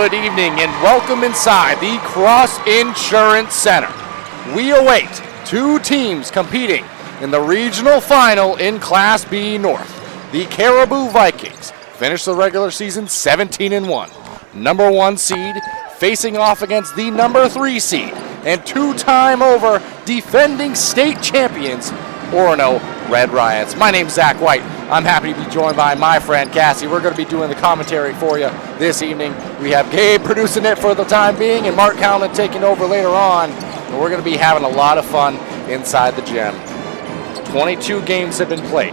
Good evening and welcome inside the Cross Insurance Center. We await two teams competing in the regional final in Class B North. The Caribou Vikings finished the regular season 17-1. Number 1 seed facing off against the number 3 seed and two-time over defending state champions, Orono Red Riots. My name's Zach White. I'm happy to be joined by my friend Cassie. We're going to be doing the commentary for you this evening. We have Gabe producing it for the time being and Mark Howland taking over later on. And we're going to be having a lot of fun inside the gym. 22 games have been played.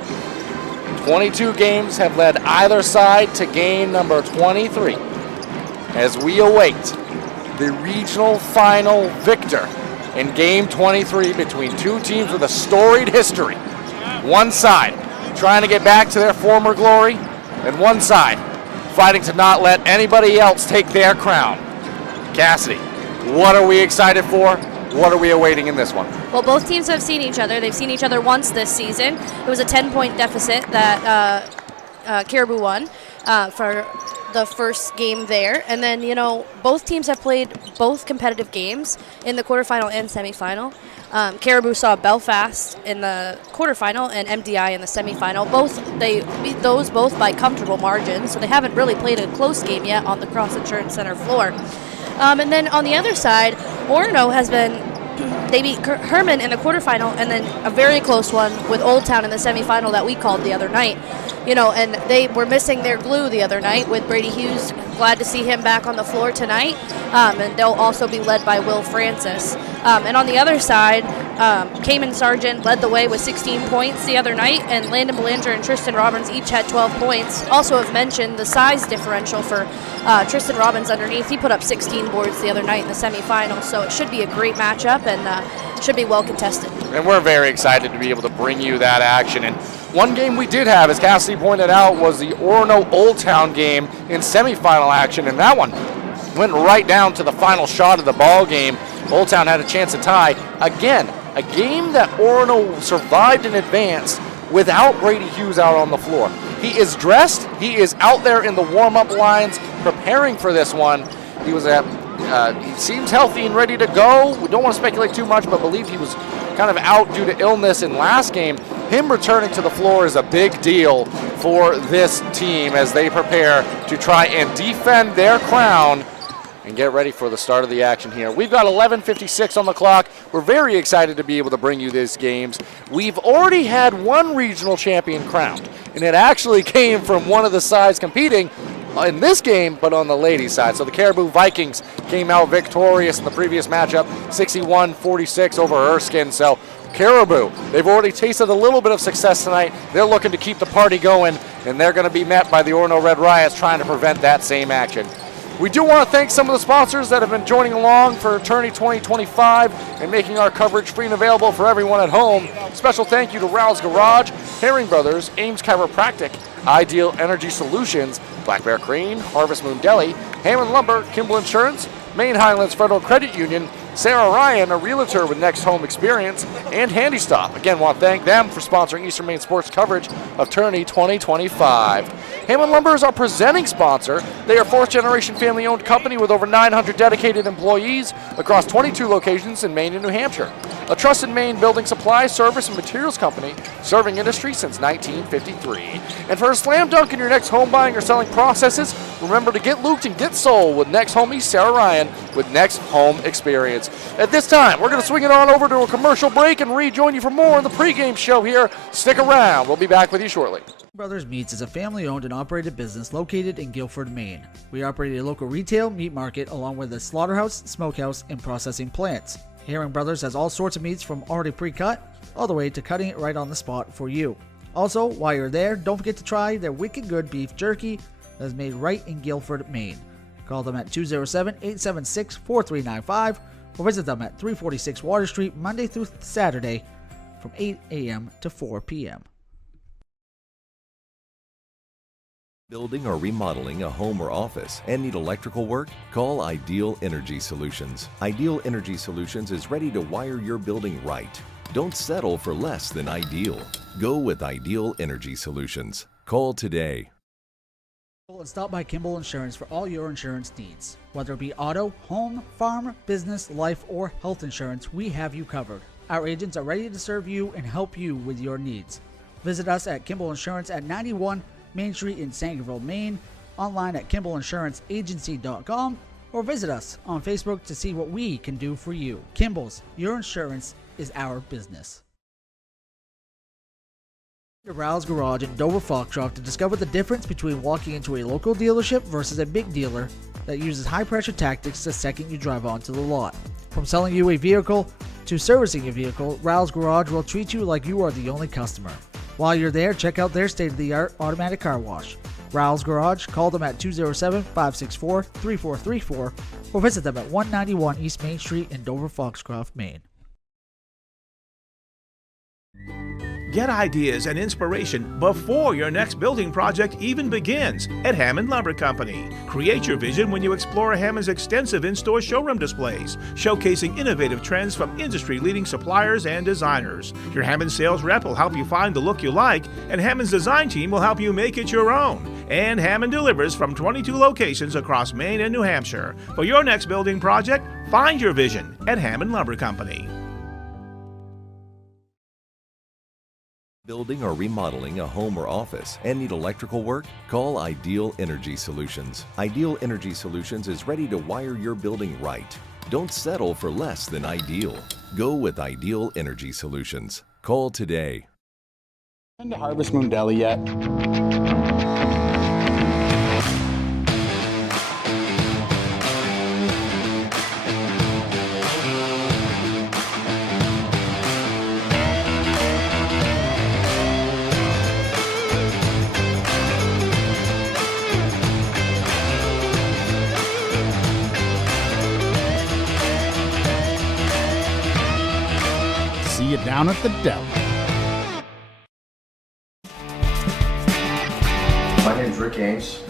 22 games have led either side to game number 23 as we await the regional final victor in game 23 between two teams with a storied history. One side trying to get back to their former glory, and one side fighting to not let anybody else take their crown. Cassidy, what are we excited for? What are we awaiting in this one? Well, both teams have seen each other. They've seen each other once this season. It was a 10-point deficit that Caribou won for the first game there. And then, you know, both teams have played both competitive games in the quarterfinal and semifinal. Caribou saw Belfast in the quarterfinal and MDI in the semifinal. They beat those both by comfortable margins, so they haven't really played a close game yet on the Cross Insurance Center floor. And then on the other side, Orono they beat Herman in the quarterfinal and then a very close one with Old Town in the semifinal that we called the other night. You know, and they were missing their glue the other night with Brady Hughes. Glad to see him back on the floor tonight. And they'll also be led by Will Francis. And on the other side, Cayman Sargent led the way with 16 points the other night, and Landon Belanger and Tristan Robbins each had 12 points. Also have mentioned the size differential for Tristan Robbins underneath. He put up 16 boards the other night in the semifinals, so it should be a great matchup and should be well contested. And we're very excited to be able to bring you that action. And one game we did have, as Cassidy pointed out, was the Orono Old Town game in semifinal action, and that one went right down to the final shot of the ball game. Old Town had a chance to tie. Again, a game that Orono survived in advance without Brady Hughes out on the floor. He is dressed. He is out there in the warm-up lines preparing for this one. He seems healthy and ready to go. We don't want to speculate too much, but believe he was kind of out due to illness in last game. Him returning to the floor is a big deal for this team as they prepare to try and defend their crown and get ready for the start of the action here. We've got 11:56 on the clock. We're very excited to be able to bring you these games. We've already had one regional champion crowned, and it actually came from one of the sides competing in this game, but on the ladies' side. So the Caribou Vikings came out victorious in the previous matchup, 61-46 over Erskine. So Caribou, they've already tasted a little bit of success tonight. They're looking to keep the party going, and they're going to be met by the Orono Red Riots trying to prevent that same action. We do want to thank some of the sponsors that have been joining along for Tourney 2025 and making our coverage free and available for everyone at home. Special thank you to Rouse Garage, Herring Brothers, Ames Chiropractic, Ideal Energy Solutions, Black Bear Crane, Harvest Moon Deli, Hammond Lumber, Kimball Insurance, Main Highlands Federal Credit Union, Sarah Ryan, a realtor with Next Home Experience, and Handy Stop. Again, want to thank them for sponsoring Eastern Maine Sports coverage of Tourney 2025. Hammond Lumber is our presenting sponsor. They are a fourth-generation family-owned company with over 900 dedicated employees across 22 locations in Maine and New Hampshire. A trusted Maine building supply, service, and materials company serving industry since 1953. And for a slam dunk in your next home buying or selling processes, remember to get looped and get sold with Next Homie Sarah Ryan with Next Home Experience. At this time, we're going to swing it on over to a commercial break and rejoin you for more on the pregame show here. Stick around. We'll be back with you shortly. Brothers Meats is a family-owned and operated business located in Guilford, Maine. We operate a local retail meat market along with a slaughterhouse, smokehouse, and processing plants. Herring Brothers has all sorts of meats from already pre-cut all the way to cutting it right on the spot for you. Also, while you're there, don't forget to try their wicked good beef jerky that is made right in Guilford, Maine. Call them at 207-876-4395 or visit them at 346 Water Street Monday through Saturday from 8 a.m. to 4 p.m. Building or remodeling a home or office and need electrical work? Call Ideal Energy Solutions. Ideal Energy Solutions is ready to wire your building right. Don't settle for less than ideal. Go with Ideal Energy Solutions. Call today. And stop by Kimball Insurance for all your insurance needs. Whether it be auto, home, farm, business, life, or health insurance, we have you covered. Our agents are ready to serve you and help you with your needs. Visit us at Kimball Insurance at 91 Main Street in Sangerville, Maine, online at KimballInsuranceAgency.com, or visit us on Facebook to see what we can do for you. Kimball's, your insurance is our business. To Rouse Garage in Dover Foxcroft to discover the difference between walking into a local dealership versus a big dealer that uses high-pressure tactics the second you drive onto the lot. From selling you a vehicle to servicing a vehicle, Rouse Garage will treat you like you are the only customer. While you're there, check out their state-of-the-art automatic car wash. Rouse Garage, call them at 207-564-3434 or visit them at 191 East Main Street in Dover Foxcroft, Maine. Get ideas and inspiration before your next building project even begins at Hammond Lumber Company. Create your vision when you explore Hammond's extensive in-store showroom displays, showcasing innovative trends from industry-leading suppliers and designers. Your Hammond sales rep will help you find the look you like, and Hammond's design team will help you make it your own. And Hammond delivers from 22 locations across Maine and New Hampshire. For your next building project, find your vision at Hammond Lumber Company. Building or remodeling a home or office and need electrical work? Call Ideal Energy Solutions. Ideal Energy Solutions is ready to wire your building right. Don't settle for less than ideal. Go with Ideal Energy Solutions. Call today. Been to Harvest Moon Deli yet? See you down at the deli. My name's Rick Ames,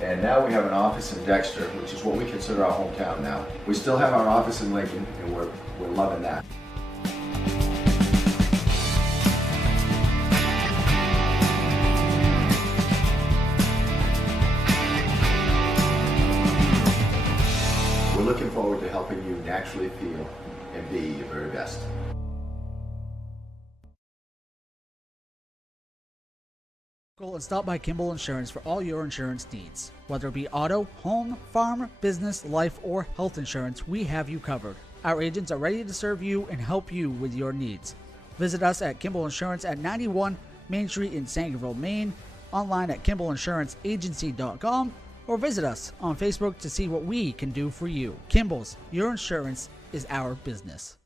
and now we have an office in Dexter, which is what we consider our hometown now. We still have our office in Lincoln, and we're loving that. We're looking forward to helping you naturally feel and be your very best. And stop by Kimball Insurance for all your insurance needs. Whether it be auto, home, farm, business, life, or health insurance, we have you covered. Our agents are ready to serve you and help you with your needs. Visit us at Kimball Insurance at 91 Main Street in Sangerville, Maine, online at KimballInsuranceAgency.com, or visit us on Facebook to see what we can do for you. Kimball's, your insurance is our business.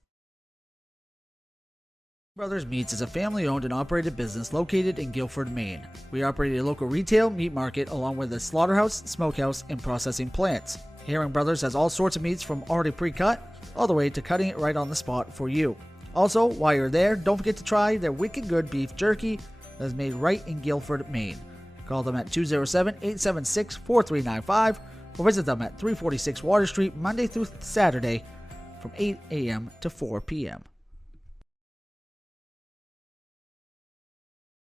Brothers Meats is a family-owned and operated business located in Guilford, Maine. We operate a local retail meat market along with a slaughterhouse, smokehouse, and processing plants. Herring Brothers has all sorts of meats from already pre-cut all the way to cutting it right on the spot for you. Also, while you're there, don't forget to try their wicked good beef jerky that is made right in Guilford, Maine. Call them at 207-876-4395 or visit them at 346 Water Street Monday through Saturday from 8 a.m. to 4 p.m.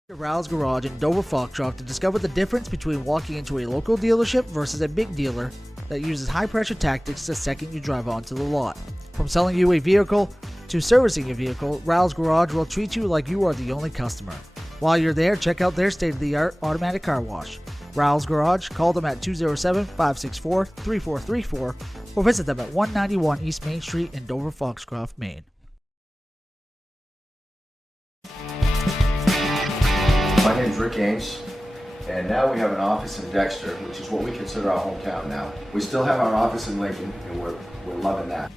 To Rouse Garage in Dover Foxcroft to discover the difference between walking into a local dealership versus a big dealer that uses high-pressure tactics the second you drive onto the lot. From selling you a vehicle to servicing a vehicle, Rouse Garage will treat you like you are the only customer. While you're there, check out their state-of-the-art automatic car wash. Rouse Garage, call them at 207-564-3434 or visit them at 191 East Main Street in Dover Foxcroft, Maine. My name's Rick Ames, and now we have an office in Dexter, which is what we consider our hometown now. We still have our office in Lincoln, and we're loving that.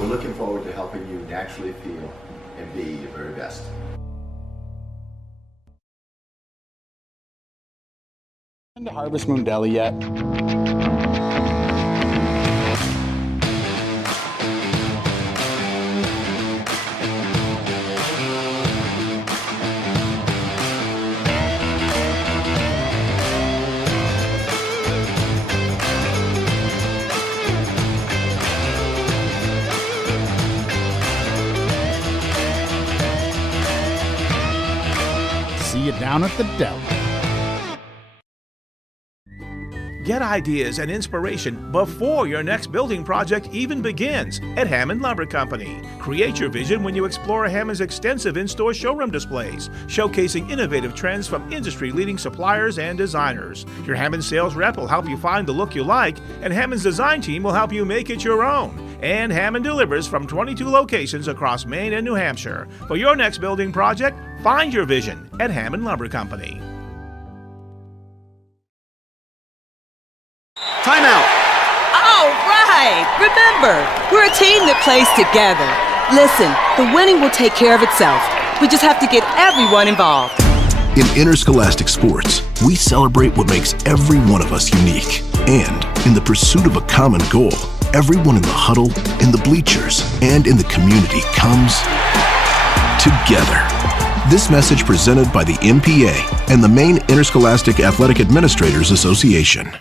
We're looking forward to helping you naturally feel and be your very best. Been to Harvest Moon Deli yet? See you down at the deli. Get ideas and inspiration before your next building project even begins at Hammond Lumber Company. Create your vision when you explore Hammond's extensive in-store showroom displays, showcasing innovative trends from industry-leading suppliers and designers. Your Hammond sales rep will help you find the look you like, and Hammond's design team will help you make it your own. And Hammond delivers from 22 locations across Maine and New Hampshire. For your next building project, find your vision at Hammond Lumber Company. Timeout. All right. Remember, we're a team that plays together. Listen, the winning will take care of itself. We just have to get everyone involved. In interscholastic sports, we celebrate what makes every one of us unique. And in the pursuit of a common goal, everyone in the huddle, in the bleachers, and in the community comes together. This message presented by the MPA and the Maine Interscholastic Athletic Administrators Association.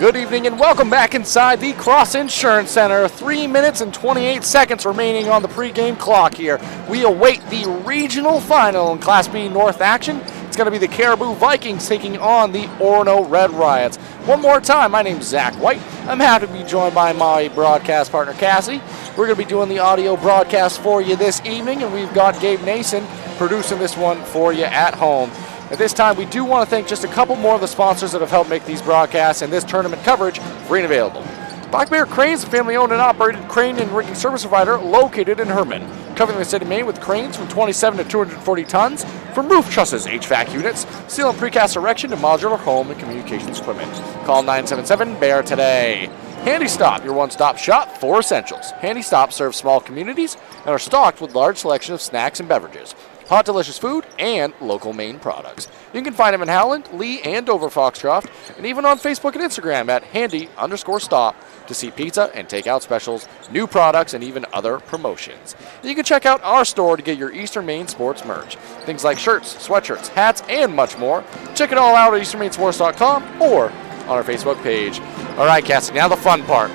Good evening and welcome back inside the Cross Insurance Center. 3 minutes and 28 seconds remaining on the pregame clock here. We await the regional final in Class B North action. It's going to be the Caribou Vikings taking on the Orono Red Riots. One more time, my name's Zach White. I'm happy to be joined by my broadcast partner, Cassie. We're going to be doing the audio broadcast for you this evening, and we've got Gabe Nason producing this one for you at home. At this time, we do want to thank just a couple more of the sponsors that have helped make these broadcasts and this tournament coverage free and available. Black Bear Cranes, a family-owned and operated crane and rigging service provider located in Herman, covering the state of Maine with cranes from 27 to 240 tons, from roof trusses, HVAC units, steel and precast erection to modular home and communications equipment. Call 977-BEAR today. Handy Stop, your one-stop shop for essentials. Handy Stop serves small communities and are stocked with large selection of snacks and beverages, hot, delicious food, and local Maine products. You can find them in Howland, Lee, and Dover Foxcroft, and even on Facebook and Instagram at handy_stop to see pizza and takeout specials, new products, and even other promotions. You can check out our store to get your Eastern Maine sports merch. Things like shirts, sweatshirts, hats, and much more. Check it all out at easternmainesports.com or on our Facebook page. All right, Cassie, now the fun part.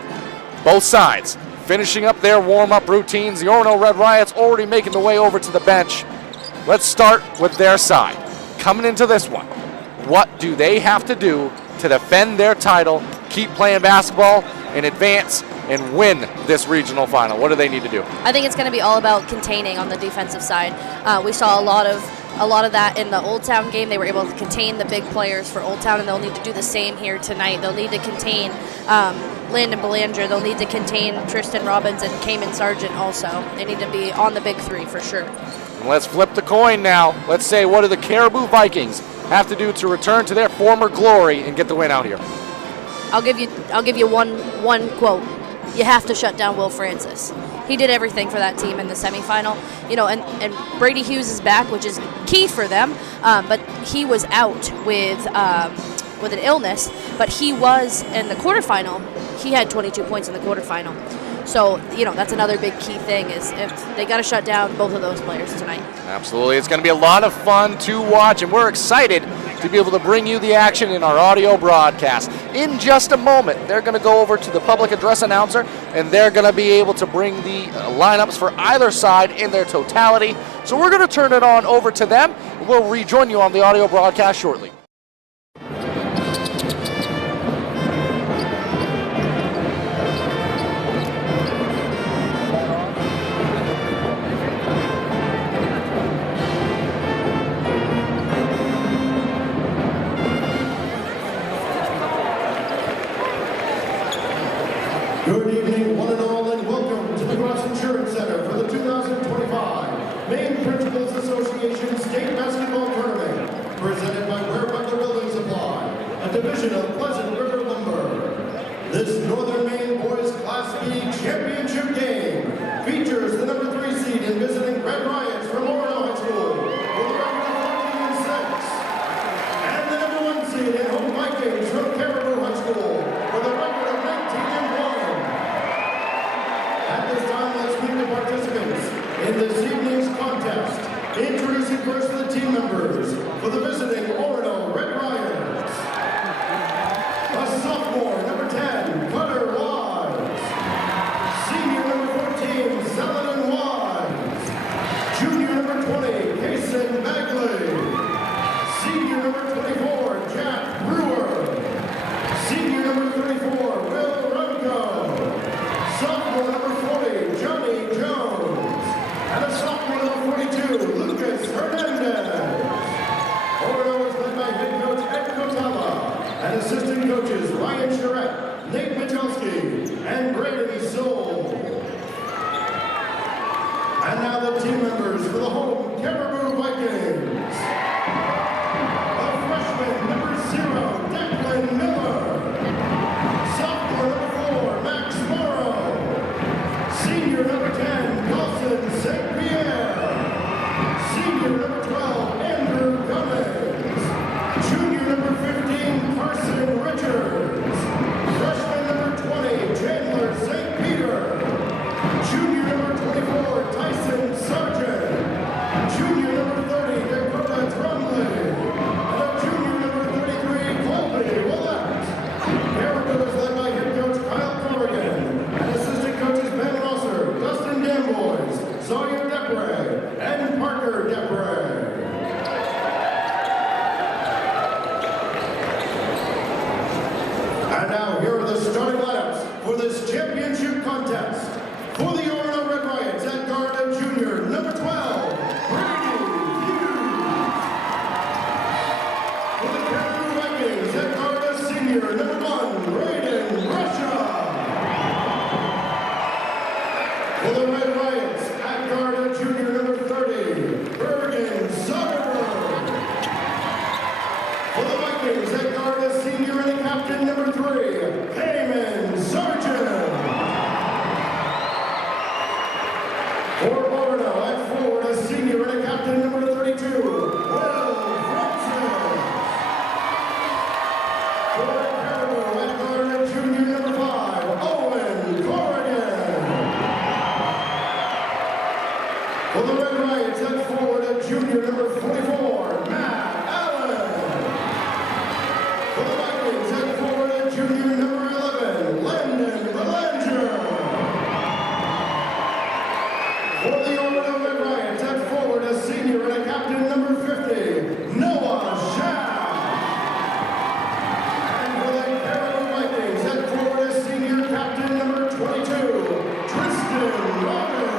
Both sides finishing up their warm-up routines. The Orono Red Riots already making the way over to the bench. Let's start with their side. Coming into this one, what do they have to do to defend their title, keep playing basketball, and advance and win this regional final? What do they need to do? I think it's going to be all about containing on the defensive side. We saw a lot of that in the Old Town game. They were able to contain the big players for Old Town, and they'll need to do the same here tonight. They'll need to contain Landon Belanger. They'll need to contain Tristan Robbins and Cayman Sargent also. They need to be on the big three for sure. And let's flip the coin now. Let's say, what do the Caribou Vikings have to do to return to their former glory and get the win out here? I'll give you one quote. You have to shut down Will Francis. He did everything for that team in the semifinal. You know, and Brady Hughes is back, which is key for them. But he was out with an illness. But he was in the quarterfinal. He had 22 points in the quarterfinal. So, you know, that's another big key thing is if they got to shut down both of those players tonight. Absolutely. It's going to be a lot of fun to watch, and we're excited to be able to bring you the action in our audio broadcast. In just a moment, they're going to go over to the public address announcer, and they're going to be able to bring the lineups for either side in their totality. So we're going to turn it on over to them. We'll rejoin you on the audio broadcast shortly. Good evening, one and all, and welcome to the Cross Insurance Center for the 2025 Maine Principals Association State Basketball Tournament, presented by Ware Butler Building Supply, a division of Pleasant River Lumber. This Northern Maine Boys Class B Championship game features the number 3 seed in visiting Red Riots from Orono High School with a record of 14-6, and the number 1 seed in home Vikings from Caribou High School with a record of 19-1. At this time, let's meet the participants in this evening's contest. Introducing first the team members for the visiting Orono Red Riots. A sophomore, number 10, Cutter Wise. Senior, number 14, Saladin Wise. Junior, number starters for the home Caribou Vikings. A freshman, number 0, Declan Miller. Sophomore, number 4, Max Morrow. Senior, number 10, Carlson St. Pierre. Senior, number 12, Andrew Gomez. Junior, number 15, Carson Richards. Freshman, number 20, Chandler St. Peter. Junior, number 24, Tyson Sargent. Junior, number 30, Dakota Trumley. And junior, number 33, Colby Willett. Caribou is led by head coach Kyle Corrigan and assistant coaches Ben Rosser, Dustin Gamboys, Sawyer Depre, and Parker Depre. And now here are the starting lineups for this championship contest. For the Orono Red Riots at guard and junior, number 12, Brady Hughes. For the Caribou Vikings at guard and senior, number 1, Braden Russia. For the Red Riots at guard and junior, number 30, Bergen Zuckerberg. For the Vikings at guard and senior and captain, number 3, Heyman Sargent. For Orono at forward, a senior and a captain, number 32, Will Francis. For Caribou at guard and junior, number 5, Owen Corrigan. For the Red Riots at forward, a junior, number 44, Matt Allen. For the Vikings at forward, a junior, number 11, Landon Belanger. For the Orono Red Riots at forward, a senior and a captain, number 50, Noah Schaff. And for the Caribou Vikings at forward, a senior captain, number 22, Tristan Robbins.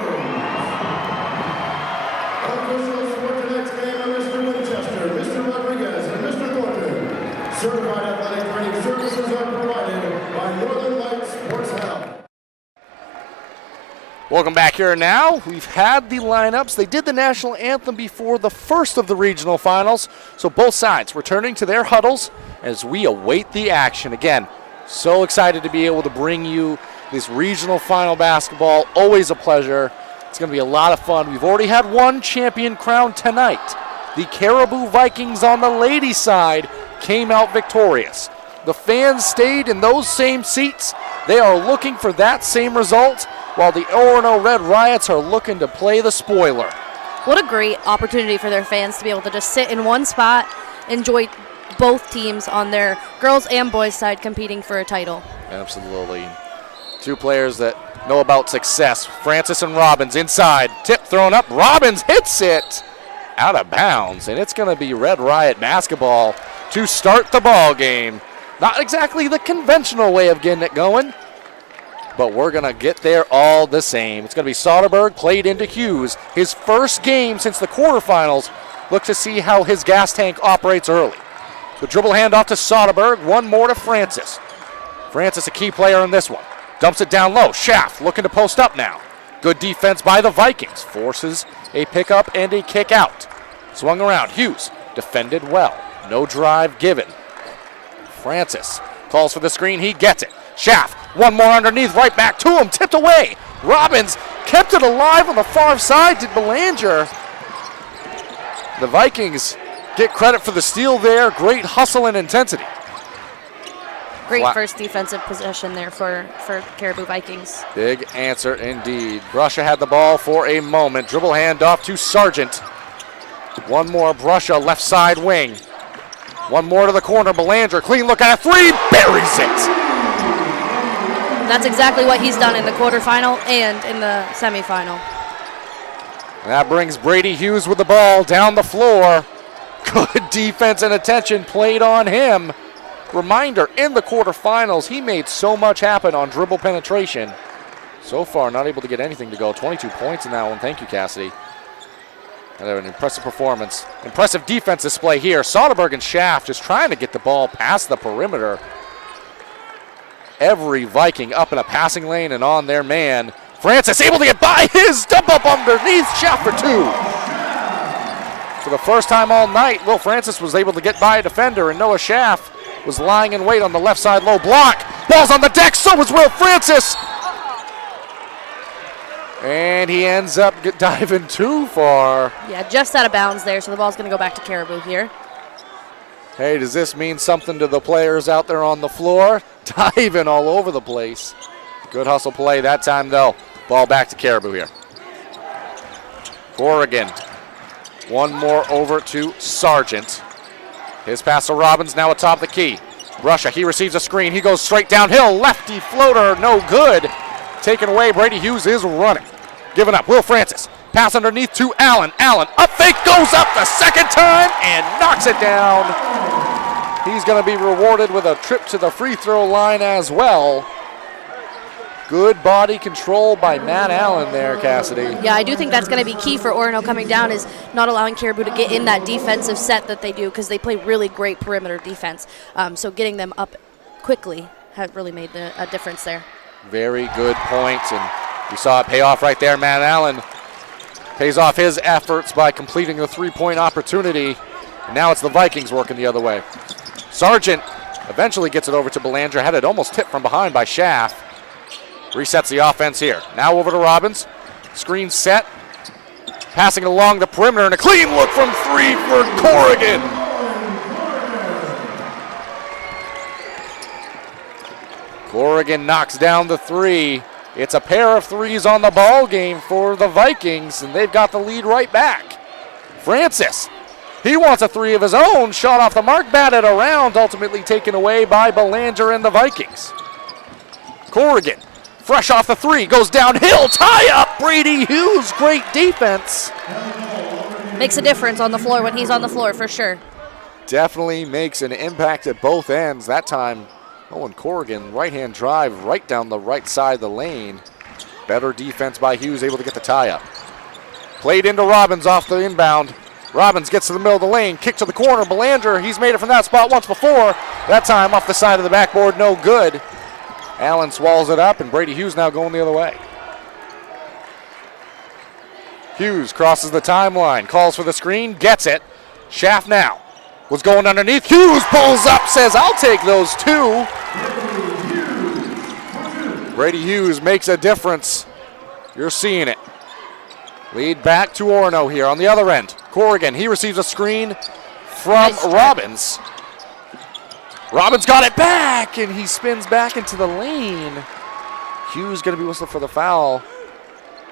Officials for tonight's game are Mr. Winchester, Mr. Rodriguez, and Mr. Thornton. Certified athletic training services are provided by Northern Light Sports Health. Welcome back here now. We've had the lineups. They did the national anthem before the first of the regional finals, so both sides returning to their huddles as we await the action. Again, so excited to be able to bring you this regional final basketball. Always a pleasure. It's going to be a lot of fun. We've already had one champion crowned tonight. The Caribou Vikings on the ladies' side came out victorious. The fans stayed in those same seats. They are looking for that same result, while the Orono Red Riots are looking to play the spoiler. What a great opportunity for their fans to be able to just sit in one spot, enjoy both teams on their girls and boys side competing for a title. Absolutely. Two players that know about success. Francis and Robbins inside. Tip thrown up. Robbins hits it out of bounds, and it's going to be Red Riot basketball to start the ball game. Not exactly the conventional way of getting it going, but we're going to get there all the same. It's going to be Soderberg played into Hughes. His first game since the quarterfinals. Look to see how his gas tank operates early. The dribble handoff to Soderberg. One more to Francis. Francis a key player in this one. Dumps it down low. Schaff looking to post up now. Good defense by the Vikings. Forces a pickup and a kick out. Swung around. Hughes defended well. No drive given. Francis calls for the screen. He gets it. Schaff, one more underneath, right back to him, tipped away. Robbins kept it alive on the far side. Did Belanger. The Vikings get credit for the steal there. Great hustle and intensity. Great first defensive possession there for Caribou Vikings. Big answer indeed. Brusha had the ball for a moment. Dribble handoff to Sargent. One more, Brusha, left side wing. One more to the corner, Belanger, clean look at a three, buries it. That's exactly what he's done in the quarterfinal and in the semifinal. That brings Brady Hughes with the ball down the floor. Good defense and attention played on him. Reminder, in the quarterfinals, he made so much happen on dribble penetration. So far, not able to get anything to go. 22 points in that one. Thank you, Cassidy. An impressive performance. Impressive defense display here. Soderberg and Schaff just trying to get the ball past the perimeter. Every Viking up in a passing lane and on their man. Francis able to get by his dump up underneath. Schaff for two. For the first time all night, Will Francis was able to get by a defender, and Noah Schaff was lying in wait on the left side low block. Ball's on the deck, so was Will Francis. And he ends up diving too far. Yeah, just out of bounds there, so the ball's going to go back to Caribou here. Hey, does this mean something to the players out there on the floor? Diving all over the place. Good hustle play that time, though. Ball back to Caribou here. Corrigan. One more over to Sargent. His pass to Robbins, now atop the key. Russia, he receives a screen. He goes straight downhill. Lefty floater, no good. Taken away. Brady Hughes is running. Giving up. Will Francis. Pass underneath to Allen. Allen, up fake, goes up the second time and knocks it down. He's going to be rewarded with a trip to the free throw line as well. Good body control by Matt Allen there, Cassidy. Yeah, I do think that's going to be key for Orono coming down, is not allowing Caribou to get in that defensive set that they do, because they play really great perimeter defense. So getting them up quickly has really made a difference there. Very good points, and we saw it pay off right there. Matt Allen pays off his efforts by completing the three-point opportunity. And now it's the Vikings working the other way. Sargent eventually gets it over to Belanger. Had it almost tipped from behind by Schaff. Resets the offense here. Now over to Robbins. Screen set. Passing along the perimeter, and a clean look from three for Corrigan. Corrigan knocks down the three. It's a pair of threes on the ball game for the Vikings, and they've got the lead right back. Francis, he wants a three of his own. Shot off the mark, batted around, ultimately taken away by Belanger and the Vikings. Corrigan, fresh off the three, goes downhill, tie up. Brady Hughes, great defense. Makes a difference on the floor when he's on the floor, for sure. Definitely makes an impact at both ends. That time, Owen Corrigan, right-hand drive right down the right side of the lane. Better defense by Hughes, able to get the tie-up. Played into Robbins off the inbound. Robbins gets to the middle of the lane, kick to the corner. Belanger, he's made it from that spot once before. That time off the side of the backboard, no good. Allen swallows it up, and Brady Hughes now going the other way. Hughes crosses the timeline, calls for the screen, gets it. Schaff now was going underneath. Hughes pulls up, says, I'll take those two. Brady Hughes makes a difference. You're seeing it. Lead back to Orono here on the other end. Corrigan, he receives a screen from Robbins. Robbins got it back, and he spins back into the lane. Hughes going to be whistled for the foul.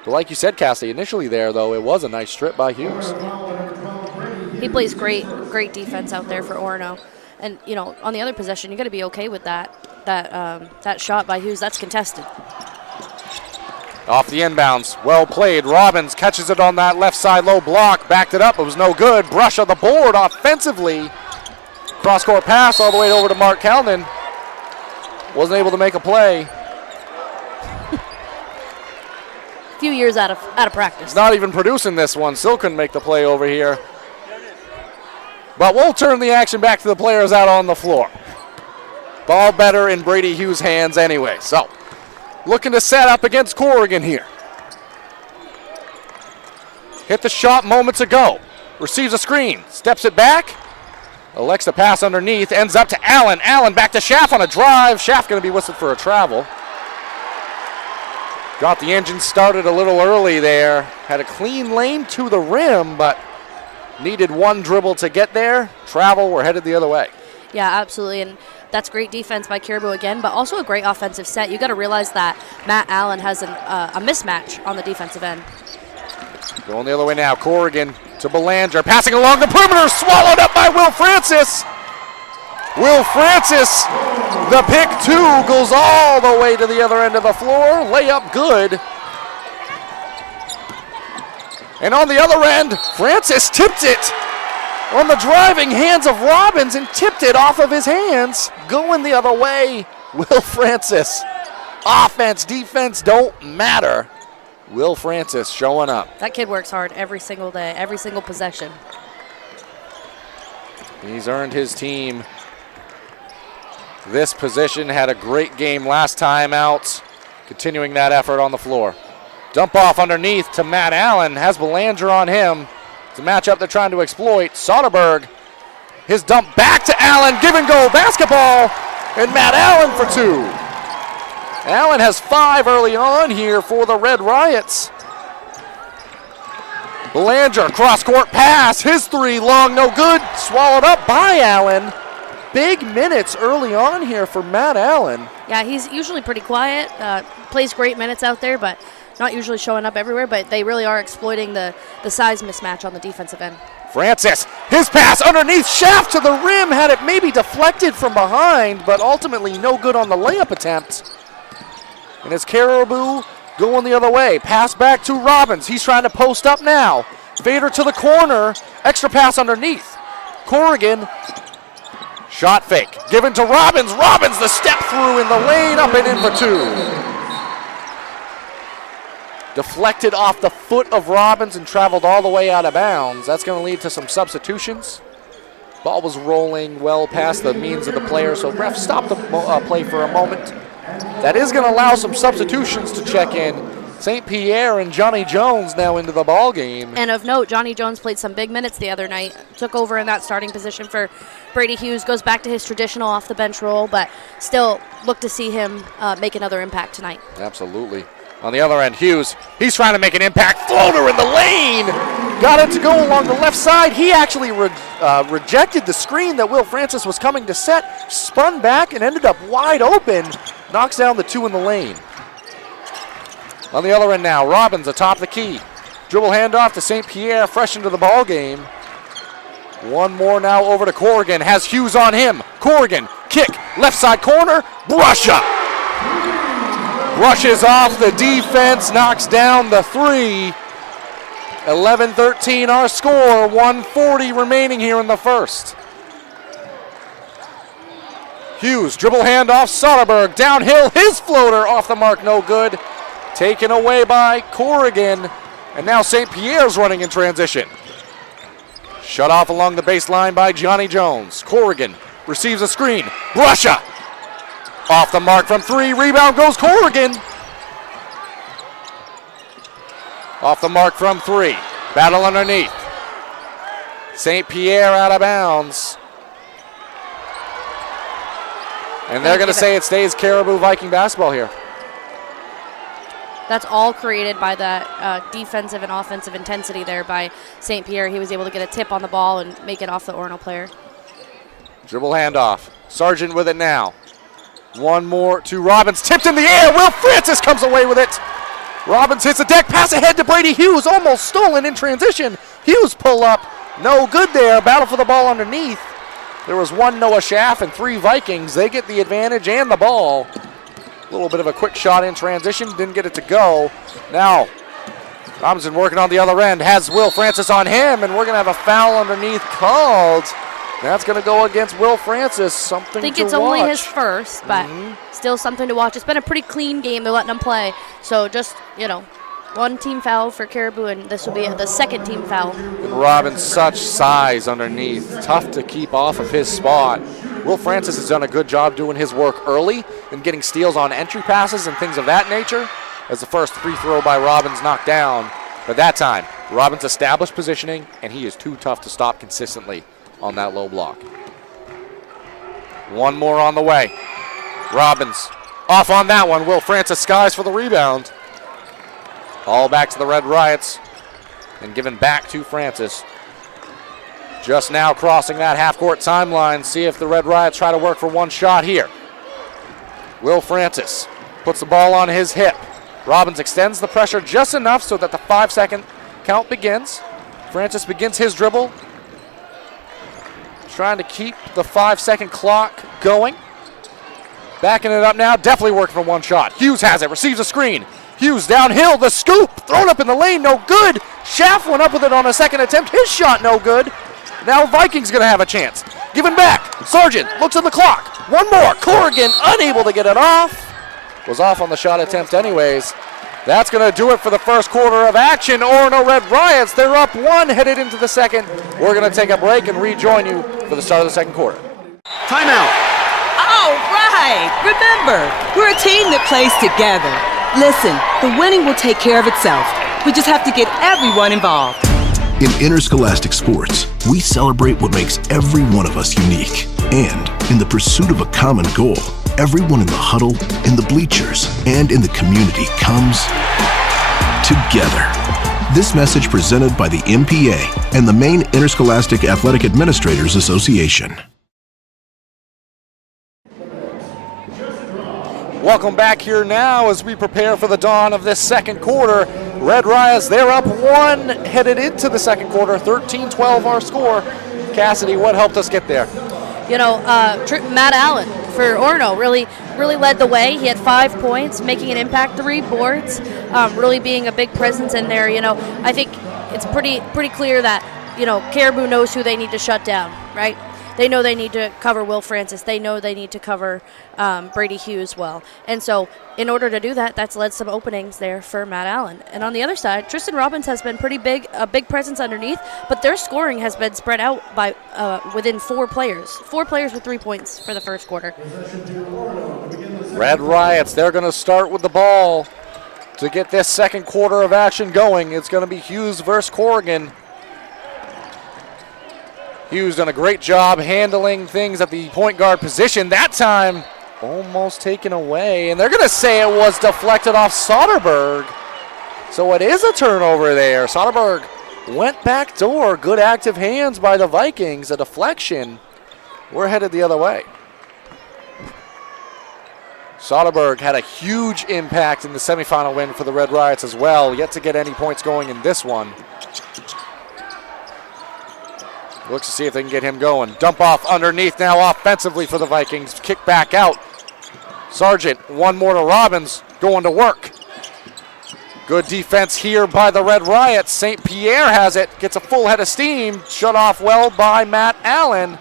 But like you said, Cassie, initially there, though, it was a nice strip by Hughes. He plays great defense out there for Orono. And, you know, on the other possession, you got to be okay with that shot by Hughes. That's contested. Off the inbounds, well played. Robbins catches it on that left side low block, backed it up, it was no good. Brush on the board offensively. Cross-court pass all the way over to Mark Kalnin. Wasn't able to make a play. A few years out of practice. Not even producing this one, still couldn't make the play over here. But we'll turn the action back to the players out on the floor. Ball better in Brady Hughes' hands anyway. So, looking to set up against Corrigan here. Hit the shot moments ago. Receives a screen, steps it back. Elects to pass underneath, ends up to Allen. Allen back to Schaff on a drive. Schaff going to be whistled for a travel. Got the engine started a little early there. Had a clean lane to the rim, but needed one dribble to get there. Travel, we're headed the other way. Yeah, absolutely, and that's great defense by Caribou again, but also a great offensive set. You got to realize that Matt Allen has a mismatch on the defensive end. Going the other way now, Corrigan to Belanger, passing along the perimeter, swallowed up by Will Francis. Will Francis, the pick two, goes all the way to the other end of the floor. Layup good. And on the other end, Francis tipped it on the driving hands of Robbins and tipped it off of his hands. Going the other way, Will Francis. Offense, defense don't matter. Will Francis showing up. That kid works hard every single day, every single possession. He's earned his team this position. Had a great game last time out. Continuing that effort on the floor. Dump off underneath to Matt Allen. Has Belanger on him. It's a matchup they're trying to exploit. Soderberg, his dump back to Allen, give and go basketball, and Matt Allen for 2. Allen has 5 early on here for the Red Riots. Belanger, cross-court pass, his 3, long, no good, swallowed up by Allen. Big minutes early on here for Matt Allen. Yeah, he's usually pretty quiet, plays great minutes out there, but not usually showing up everywhere, but they really are exploiting the size mismatch on the defensive end. Francis, his pass underneath, shaft to the rim, had it maybe deflected from behind, but ultimately no good on the layup attempt. And it's Caribou going the other way. Pass back to Robbins. He's trying to post up now. Fader to the corner. Extra pass underneath. Corrigan. Shot fake. Given to Robbins. Robbins the step through in the lane. Up and in for 2. Deflected off the foot of Robbins and traveled all the way out of bounds. That's going to lead to some substitutions. Ball was rolling well past the means of the player, so ref stopped the play for a moment. That is going to allow some substitutions to check in. St. Pierre and Johnny Jones now into the ball game. And of note, Johnny Jones played some big minutes the other night. Took over in that starting position for Brady Hughes. Goes back to his traditional off-the-bench role, but still look to see him make another impact tonight. Absolutely. On the other end, Hughes, he's trying to make an impact. Floater in the lane. Got it to go along the left side. He actually rejected the screen that Will Francis was coming to set. Spun back and ended up wide open. Knocks down the 2 in the lane. On the other end now, Robbins atop the key. Dribble handoff to St. Pierre, fresh into the ball game. One more now over to Corrigan. Has Hughes on him. Corrigan, kick, left side corner, brush up. Brushes off the defense, knocks down the 3. 11-13 our score, 1:40 remaining here in the first. Hughes, dribble handoff, Soderberg, downhill, his floater off the mark, no good. Taken away by Corrigan, and now St. Pierre's running in transition. Shut off along the baseline by Johnny Jones. Corrigan receives a screen, Brusha. Off the mark from 3, rebound goes Corrigan. Off the mark from 3, battle underneath. St. Pierre out of bounds. And they're going to say it stays Caribou Viking basketball here. That's all created by that defensive and offensive intensity there by St. Pierre. He was able to get a tip on the ball and make it off the Orono player. Dribble handoff. Sargent with it now. One more to Robbins. Tipped in the air. Will Francis comes away with it. Robbins hits the deck. Pass ahead to Brady Hughes. Almost stolen in transition. Hughes pull up. No good there. Battle for the ball underneath. There was 1 Noah Schaff and 3 Vikings. They get the advantage and the ball. A little bit of a quick shot in transition. Didn't get it to go. Now, Robinson working on the other end. Has Will Francis on him, and we're going to have a foul underneath called. That's going to go against Will Francis. Something to watch. I think it's only his first, but still something to watch. It's been a pretty clean game. They're letting him play. So just, 1 team foul for Caribou, and this will be the 2nd team foul. And Robbins, such size underneath. Tough to keep off of his spot. Will Francis has done a good job doing his work early and getting steals on entry passes and things of that nature, as the first free throw by Robbins knocked down. But that time, Robbins established positioning, and he is too tough to stop consistently on that low block. One more on the way. Robbins off on that one. Will Francis skies for the rebound. All back to the Red Riots and given back to Francis. Just now crossing that half-court timeline. See if the Red Riots try to work for one shot here. Will Francis puts the ball on his hip. Robbins extends the pressure just enough so that the 5-second count begins. Francis begins his dribble. Trying to keep the 5-second clock going. Backing it up now, definitely working for one shot. Hughes has it, receives a screen. Hughes downhill, the scoop, thrown up in the lane, no good. Schaff went up with it on a second attempt, his shot no good. Now Vikings gonna have a chance. Given back, Sargent looks at the clock. One more, Corrigan unable to get it off. Was off on the shot attempt anyways. That's gonna do it for the first quarter of action. Orono Red Riots, they're up 1 headed into the second. We're gonna take a break and rejoin you for the start of the second quarter. Timeout. All right. Remember, we're a team that plays together. Listen, the winning will take care of itself. We just have to get everyone involved. In interscholastic sports, we celebrate what makes every one of us unique. And in the pursuit of a common goal, everyone in the huddle, in the bleachers, and in the community comes together. This message presented by the MPA and the Maine Interscholastic Athletic Administrators Association. Welcome back here now as we prepare for the dawn of this second quarter. Red Riots, they're up 1 headed into the second quarter, 13-12 our score. Cassidy, what helped us get there? You know, Matt Allen for Orono really led the way. He had 5 points, making an impact, 3 boards, really being a big presence in there. You know, I think it's pretty clear that, you know, Caribou knows who they need to shut down, right? They know they need to cover Will Francis. They know they need to cover Brady Hughes well. And so in order to do that, that's led some openings there for Matt Allen. And on the other side, Tristan Robbins has been a big presence underneath, but their scoring has been spread out by within 4 players. 4 players with 3 points for the first quarter. Red Riots, they're going to start with the ball to get this second quarter of action going. It's going to be Hughes versus Corrigan. Hughes done a great job handling things at the point guard position. That time, almost taken away. And they're going to say it was deflected off Soderberg. So it is a turnover there. Soderberg went back door. Good active hands by the Vikings. A deflection. We're headed the other way. Soderberg had a huge impact in the semifinal win for the Red Riots as well. Yet to get any points going in this one. Looks to see if they can get him going. Dump off underneath now offensively for the Vikings. Kick back out. Sargent, one more to Robbins, going to work. Good defense here by the Red Riots. St. Pierre has it, gets a full head of steam. Shut off well by Matt Allen.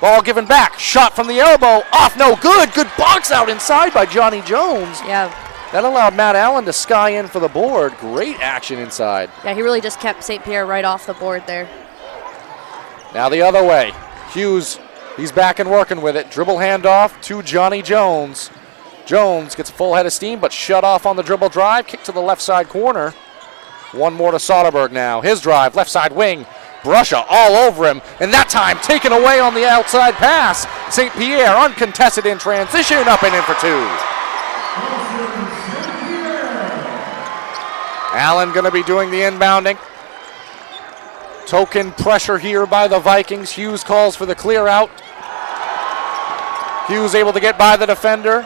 Ball given back, shot from the elbow, off no good. Good box out inside by Johnny Jones. Yeah. That allowed Matt Allen to sky in for the board. Great action inside. Yeah, he really just kept St. Pierre right off the board there. Now the other way. Hughes, he's back and working with it. Dribble handoff to Johnny Jones. Jones gets a full head of steam, but shut off on the dribble drive. Kick to the left side corner. One more to Soderberg now. His drive, left side wing. Brusha all over him, and that time taken away on the outside pass. St. Pierre uncontested in transition, up and in for 2. Allen going to be doing the inbounding. Token pressure here by the Vikings. Hughes calls for the clear out. Hughes able to get by the defender.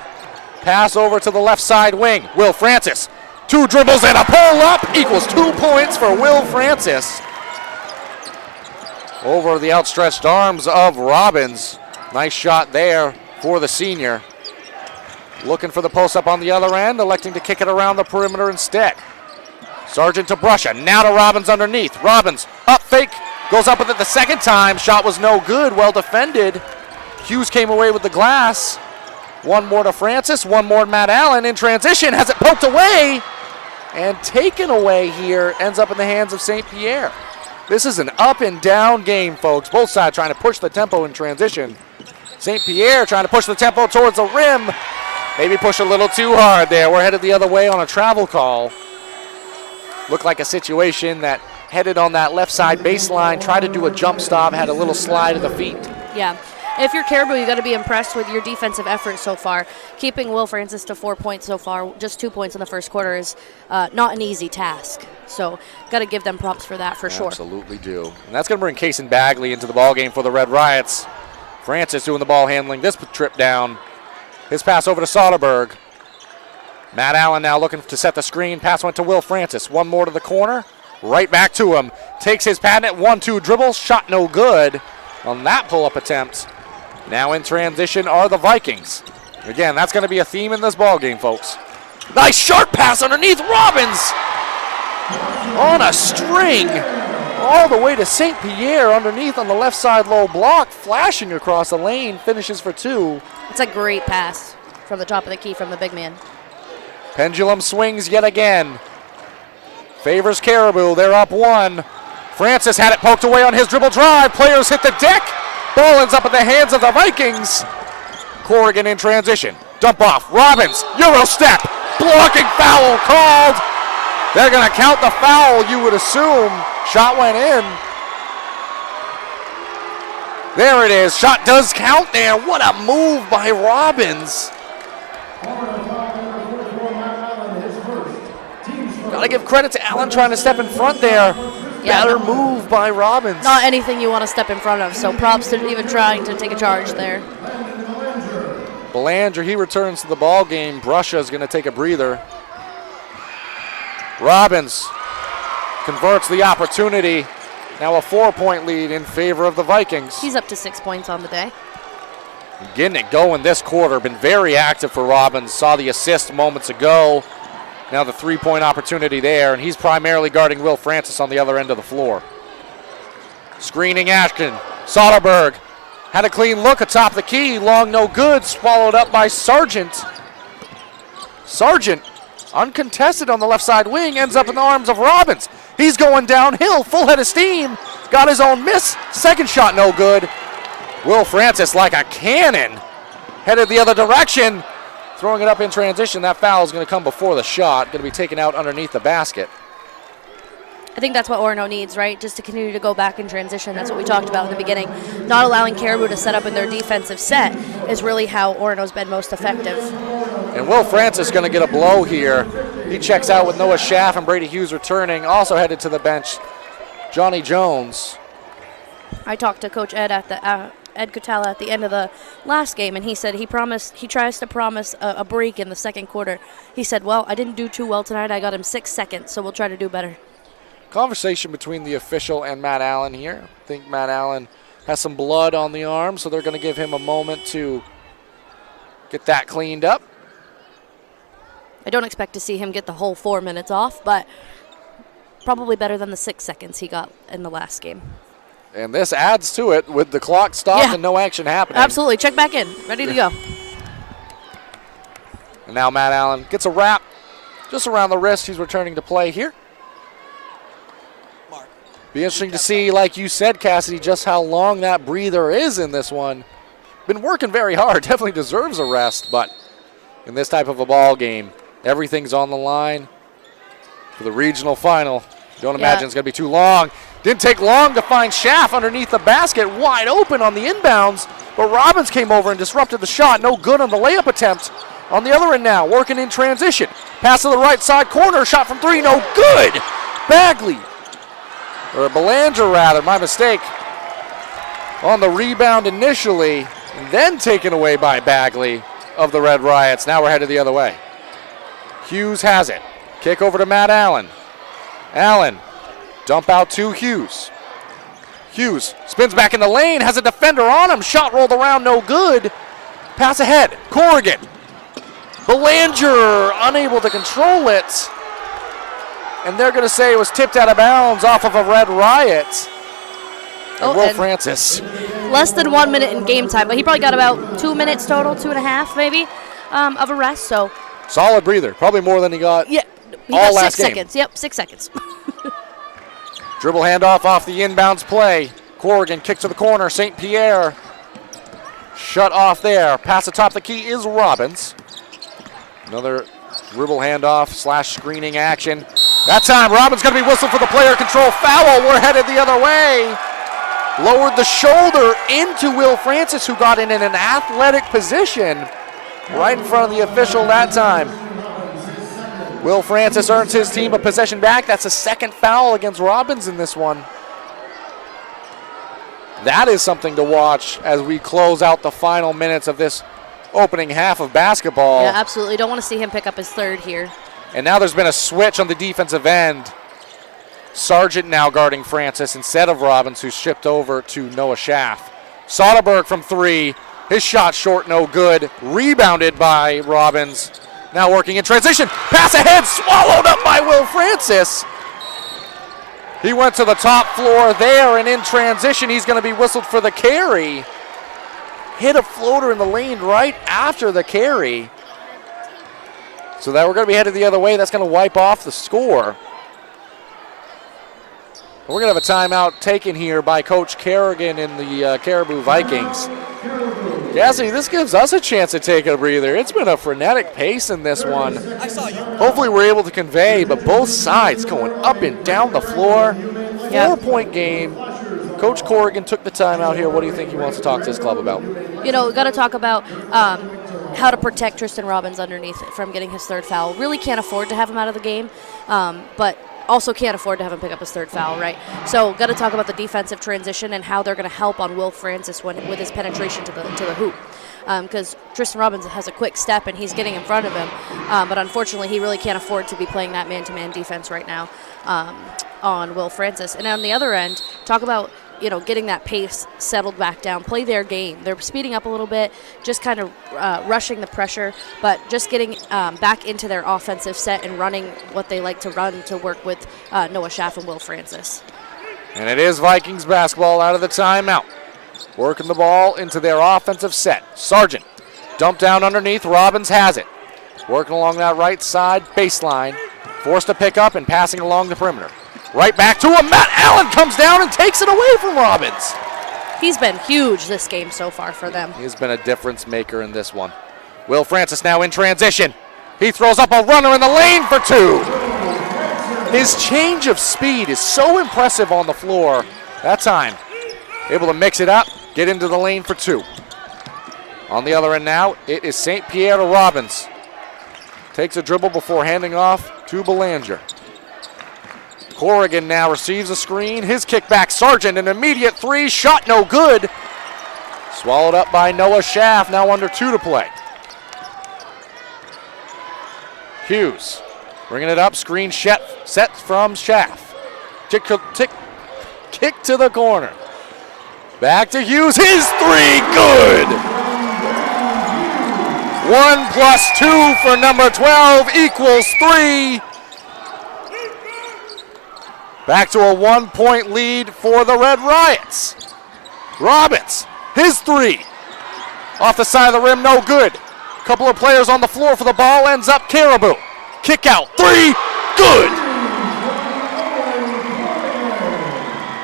Pass over to the left side wing. Will Francis. 2 dribbles and a pull up equals 2 points for Will Francis. Over the outstretched arms of Robbins. Nice shot there for the senior. Looking for the post up on the other end, electing to kick it around the perimeter instead. Sargent to Brusha, now to Robbins underneath. Robbins, up fake, goes up with it the second time. Shot was no good, well defended. Hughes came away with the glass. One more to Francis, one more to Matt Allen in transition, has it poked away and taken away here, ends up in the hands of St. Pierre. This is an up and down game, folks. Both sides trying to push the tempo in transition. St. Pierre trying to push the tempo towards the rim. Maybe push a little too hard there. We're headed the other way on a travel call. Looked like a situation that headed on that left side baseline, tried to do a jump stop, had a little slide of the feet. Yeah. If you're Caribou, you got to be impressed with your defensive effort so far. Keeping Will Francis to 4 points so far, just 2 points in the first quarter, is not an easy task. So got to give them props for that for sure. Absolutely do. And that's going to bring Cason Bagley into the ballgame for the Red Riots. Francis doing the ball handling this trip down. His pass over to Soderberg. Matt Allen now looking to set the screen. Pass went to Will Francis. One more to the corner. Right back to him. Takes his patent. 1-2 dribble. Shot no good on that pull-up attempt. Now in transition are the Vikings. Again, that's going to be a theme in this ballgame, folks. Nice sharp pass underneath. Robbins on a string all the way to St. Pierre underneath on the left side low block. Flashing across the lane. Finishes for 2. It's a great pass from the top of the key from the big man. Pendulum swings yet again. Favors Caribou. They're up 1. Francis had it poked away on his dribble drive. Players hit the deck. Ball ends up in the hands of the Vikings. Corrigan in transition. Dump off. Robbins. Euro step. Blocking foul called. They're going to count the foul, you would assume. Shot went in. There it is. Shot does count there. What a move by Robbins. Got to give credit to Allen trying to step in front there. Yeah. Better move by Robbins. Not anything you want to step in front of, so props to even trying to take a charge there. Belanger, he returns to the ball game. Brusha is going to take a breather. Robbins converts the opportunity. Now a 4-point lead in favor of the Vikings. He's up to 6 points on the day. Getting it going this quarter. Been very active for Robbins. Saw the assist moments ago. Now the 3-point opportunity there, and he's primarily guarding Will Francis on the other end of the floor. Screening Ashton. Soderberg had a clean look atop the key. Long no good. Swallowed up by Sargent. Sargent, uncontested on the left side wing, ends up in the arms of Robbins. He's going downhill, full head of steam. Got his own miss. Second shot no good. Will Francis, like a cannon, headed the other direction. Throwing it up in transition. That foul is going to come before the shot. Going to be taken out underneath the basket. I think that's what Orono needs, right? Just to continue to go back in transition. That's what we talked about in the beginning. Not allowing Caribou to set up in their defensive set is really how Orono's been most effective. And Will Francis going to get a blow here. He checks out with Noah Schaff and Brady Hughes returning. Also headed to the bench, Johnny Jones. I talked to Coach Ed at the Ed Kutala at the end of the last game, and he said he tries to promise a break in the second quarter. He said, well, I didn't do too well tonight. I got him 6 seconds, so we'll try to do better. Conversation between the official and Matt Allen here. I think Matt Allen has some blood on the arm, so they're going to give him a moment to get that cleaned up. I don't expect to see him get the whole 4 minutes off, but probably better than the 6 seconds he got in the last game. And this adds to it with the clock stopped and no action happening. Absolutely. Check back in. Ready to go. And now Matt Allen gets a wrap just around the wrist. He's returning to play here. Be interesting to see, like you said, Cassidy, just how long that breather is in this one. Been working very hard. Definitely deserves a rest, but in this type of a ball game, everything's on the line for the regional final. Don't imagine it's going to be too long. Didn't take long to find Schaff underneath the basket, wide open on the inbounds, but Robbins came over and disrupted the shot. No good on the layup attempt. On the other end now, working in transition. Pass to the right side corner, shot from three, no good. Bagley, or Belanger rather, my mistake. On the rebound initially, and then taken away by Bagley of the Red Riots. Now we're headed the other way. Hughes has it. Kick over to Matt Allen. Allen, dump out to Hughes. Hughes spins back in the lane, has a defender on him. Shot rolled around, no good. Pass ahead, Corrigan. Belanger unable to control it. And they're going to say it was tipped out of bounds off of a Red Riot. And Will Francis. Less than 1 minute in game time, but he probably got about 2 minutes total, 2.5 maybe, of a rest. So solid breather, probably more than he got. Yeah, he all got last 6 game. seconds. Yep, 6 seconds. Dribble handoff off the inbounds play. Corrigan kick to the corner. St. Pierre shut off there. Pass atop the key is Robbins. Another dribble handoff / screening action. That time Robbins going to be whistled for the player control foul. We're headed the other way. Lowered the shoulder into Will Francis, who got in an athletic position right in front of the official that time. Will Francis earns his team a possession back. That's a second foul against Robbins in this one. That is something to watch as we close out the final minutes of this opening half of basketball. Yeah, absolutely. Don't want to see him pick up his third here. And now there's been a switch on the defensive end. Sargent now guarding Francis instead of Robbins, who's shipped over to Noah Schaff. Soderberg from three. His shot short, no good. Rebounded by Robbins. Now working in transition. Pass ahead, swallowed up by Will Francis. He went to the top floor there, and in transition, he's going to be whistled for the carry. Hit a floater in the lane right after the carry. So that we're going to be headed the other way. That's going to wipe off the score. We're going to have a timeout taken here by Coach Kerrigan in the Caribou Vikings. Cassidy, this gives us a chance to take a breather. It's been a frenetic pace in this one. Hopefully we're able to convey, but both sides going up and down the floor. 4-point game. Coach Corrigan took the time out here. What do you think he wants to talk to his club about? You know, we've got to talk about how to protect Tristan Robbins underneath from getting his third foul. Really can't afford to have him out of the game, but also can't afford to have him pick up his third foul, right? So got to talk about the defensive transition and how they're going to help on Will Francis with his penetration to the hoop. Because Tristan Robbins has a quick step and he's getting in front of him, but unfortunately he really can't afford to be playing that man-to-man defense right now on Will Francis. And on the other end, talk about getting that pace settled back down, play their game. They're speeding up a little bit, just kind of rushing the pressure, but just getting back into their offensive set and running what they like to run to work with Noah Schaff and Will Francis. And it is Vikings basketball out of the timeout. Working the ball into their offensive set. Sargent dumped down underneath. Robbins has it. Working along that right side baseline. Forced to pick up and passing along the perimeter. Right back to him. Matt Allen comes down and takes it away from Robbins. He's been huge this game so far for them. He's been a difference maker in this one. Will Francis now in transition. He throws up a runner in the lane for two. His change of speed is so impressive on the floor. That time, able to mix it up, get into the lane for two. On the other end now, it is St. Pierre to Robbins. Takes a dribble before handing off to Belanger. Corrigan now receives a screen. His kickback, Sargent, an immediate three. Shot no good. Swallowed up by Noah Schaff, now under 2 to play. Hughes bringing it up. Screen set from Schaff. Kick to the corner. Back to Hughes. His three, good. 1 + 2 for number 12 equals 3. Back to a 1-point lead for the Red Riots. Robbins, his three. Off the side of the rim, no good. Couple of players on the floor for the ball, ends up Caribou. Kick out, three, good.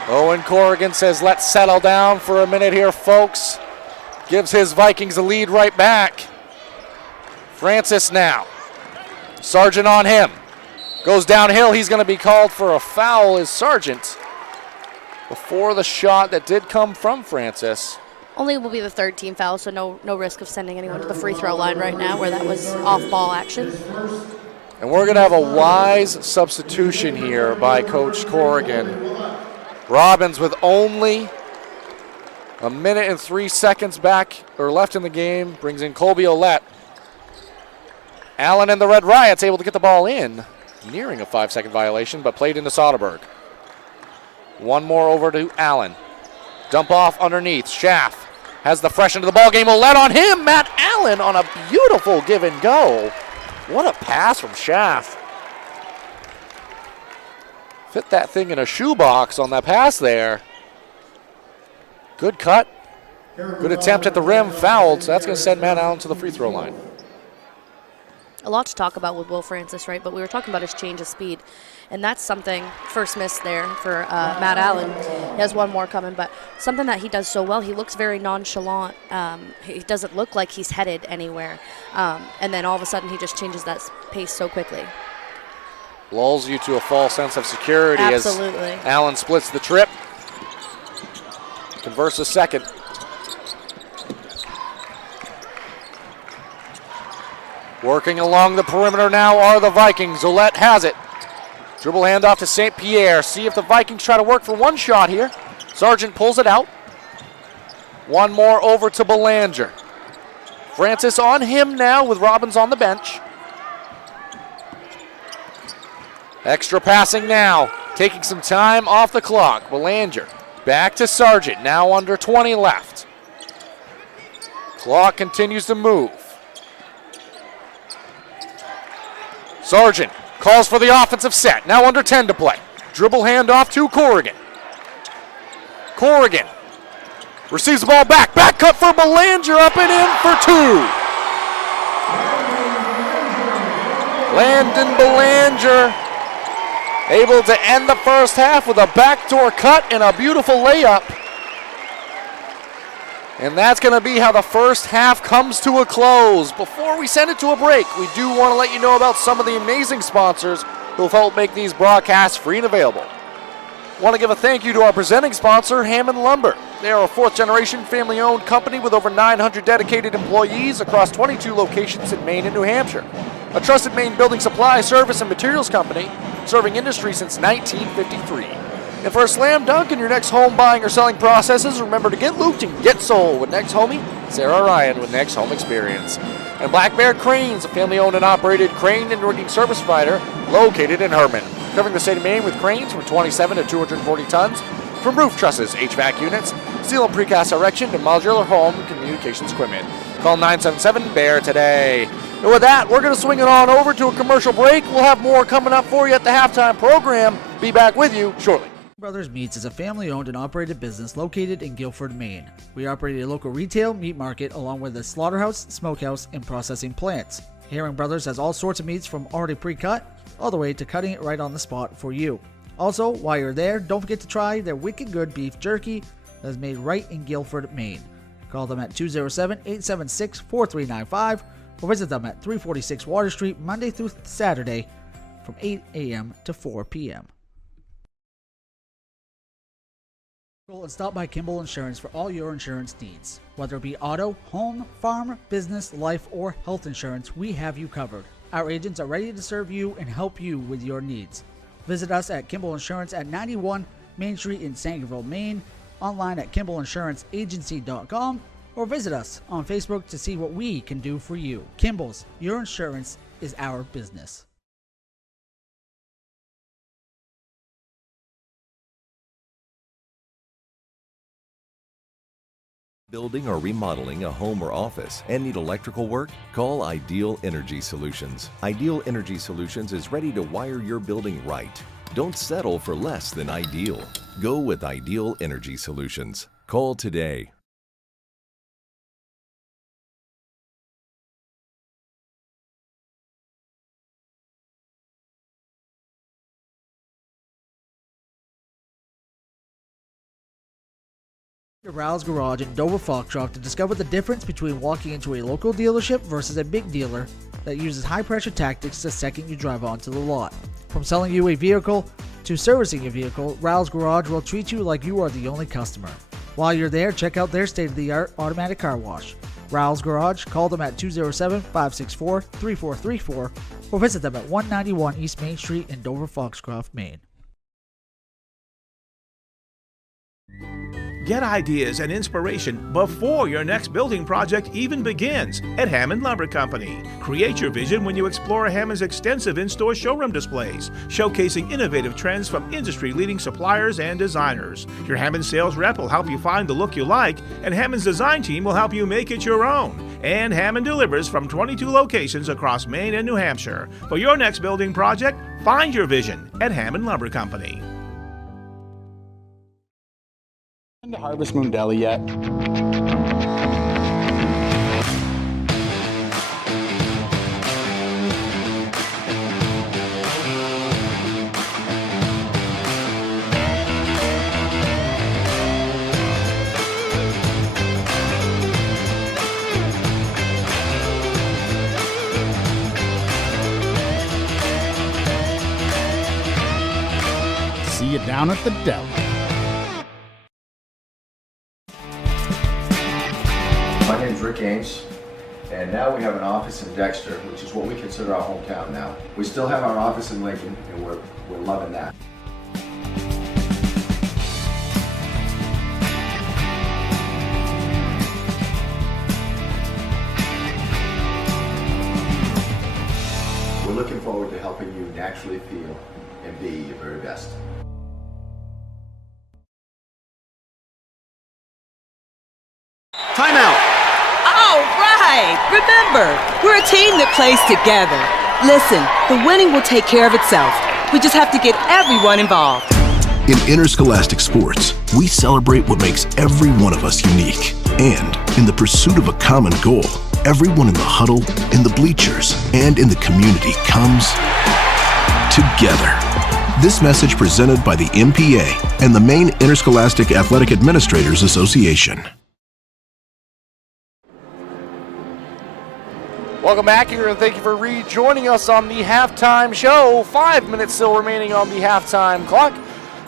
Owen Corrigan says, let's settle down for a minute here, folks. Gives his Vikings a lead right back. Francis now. Sargent on him. Goes downhill. He's going to be called for a foul as Sargent before the shot that did come from Francis. Only will be the third team foul, so no risk of sending anyone to the free throw line right now where that was off-ball action. And we're going to have a wise substitution here by Coach Corrigan. Robbins with only a minute and 3 seconds back or left in the game brings in Colby Ouellette. Allen and the Red Riots able to get the ball in. Nearing a 5-second violation, but played into Soderberg. One more over to Allen. Dump off underneath. Schaff has the fresh into the ball game. Ouellette on him. Matt Allen on a beautiful give and go. What a pass from Schaff. Fit that thing in a shoebox on that pass there. Good cut. Good attempt at the rim. Fouled, so that's going to send Matt Allen to the free throw line. A lot to talk about with Will Francis, right? But we were talking about his change of speed, and that's something, first miss there for Matt Allen. He has one more coming, but something that he does so well, he looks very nonchalant. He doesn't look like he's headed anywhere. And then all of a sudden he just changes that pace so quickly. Lulls you to a false sense of security. Absolutely. As Allen splits the trip. Converts a second. Working along the perimeter now are the Vikings. Ouellette has it. Dribble handoff to St. Pierre. See if the Vikings try to work for one shot here. Sargent pulls it out. One more over to Belanger. Francis on him now with Robbins on the bench. Extra passing now. Taking some time off the clock. Belanger back to Sargent. Now under 20 left. Clock continues to move. Sargent calls for the offensive set. Now under 10 to play. Dribble handoff to Corrigan. Corrigan receives the ball back. Back cut for Belanger, up and in for two. Landon Belanger able to end the first half with a backdoor cut and a beautiful layup. And that's going to be how the first half comes to a close. Before we send it to a break, we do want to let you know about some of the amazing sponsors who have helped make these broadcasts free and available. Want to give a thank you to our presenting sponsor, Hammond Lumber. They are a fourth-generation family-owned company with over 900 dedicated employees across 22 locations in Maine and New Hampshire. A trusted Maine building supply, service, and materials company serving industry since 1953. And for a slam dunk in your next home buying or selling processes, remember to get looped and get sold with next homie Sarah Ryan with Next Home Experience. And Black Bear Cranes, a family-owned and operated crane and rigging service provider located in Herman, covering the state of Maine with cranes from 27 to 240 tons, from roof trusses, HVAC units, steel and precast erection, to modular home and communications equipment. Call 977-BEAR today. And with that, we're going to swing it on over to a commercial break. We'll have more coming up for you at the halftime program. Be back with you shortly. Brothers Meats is a family-owned and operated business located in Guilford, Maine. We operate a local retail meat market along with a slaughterhouse, smokehouse, and processing plants. Herring Brothers has all sorts of meats from already pre-cut all the way to cutting it right on the spot for you. Also, while you're there, don't forget to try their wicked good beef jerky that is made right in Guilford, Maine. Call them at 207-876-4395 or visit them at 346 Water Street Monday through Saturday from 8 a.m. to 4 p.m. And stop by Kimball Insurance for all your insurance needs. Whether it be auto, home, farm, business, life, or health insurance, we have you covered. Our agents are ready to serve you and help you with your needs. Visit us at Kimball Insurance at 91 Main Street in Sangerville, Maine, online at KimballInsuranceAgency.com, or visit us on Facebook to see what we can do for you. Kimball's, your insurance is our business. Building or remodeling a home or office and need electrical work? Call Ideal Energy Solutions. Ideal Energy Solutions is ready to wire your building right. Don't settle for less than ideal. Go with Ideal Energy Solutions. Call today. Rouse Garage in Dover Foxcroft to discover the difference between walking into a local dealership versus a big dealer that uses high-pressure tactics the second you drive onto the lot. From selling you a vehicle to servicing a vehicle, Rouse Garage will treat you like you are the only customer. While you're there, check out their state-of-the-art automatic car wash. Rouse Garage, call them at 207-564-3434 or visit them at 191 East Main Street in Dover Foxcroft, Maine. Get ideas and inspiration before your next building project even begins at Hammond Lumber Company. Create your vision when you explore Hammond's extensive in-store showroom displays, showcasing innovative trends from industry-leading suppliers and designers. Your Hammond sales rep will help you find the look you like, and Hammond's design team will help you make it your own. And Hammond delivers from 22 locations across Maine and New Hampshire. For your next building project, find your vision at Hammond Lumber Company. Been to Harvest Moon Deli yet? See you down at the deli. My name is Rick Ames, and now we have an office in Dexter, which is what we consider our hometown now. We still have our office in Lincoln, and we're loving that. We're looking forward to helping you naturally feel and be your very best. Timeout! All right! Remember, we're a team that plays together. Listen, the winning will take care of itself. We just have to get everyone involved. In interscholastic sports, we celebrate what makes every one of us unique. And in the pursuit of a common goal, everyone in the huddle, in the bleachers, and in the community comes together. This message presented by the MPA and the Maine Interscholastic Athletic Administrators Association. Welcome back here, and thank you for rejoining us on the halftime show. 5 minutes still remaining on the halftime clock.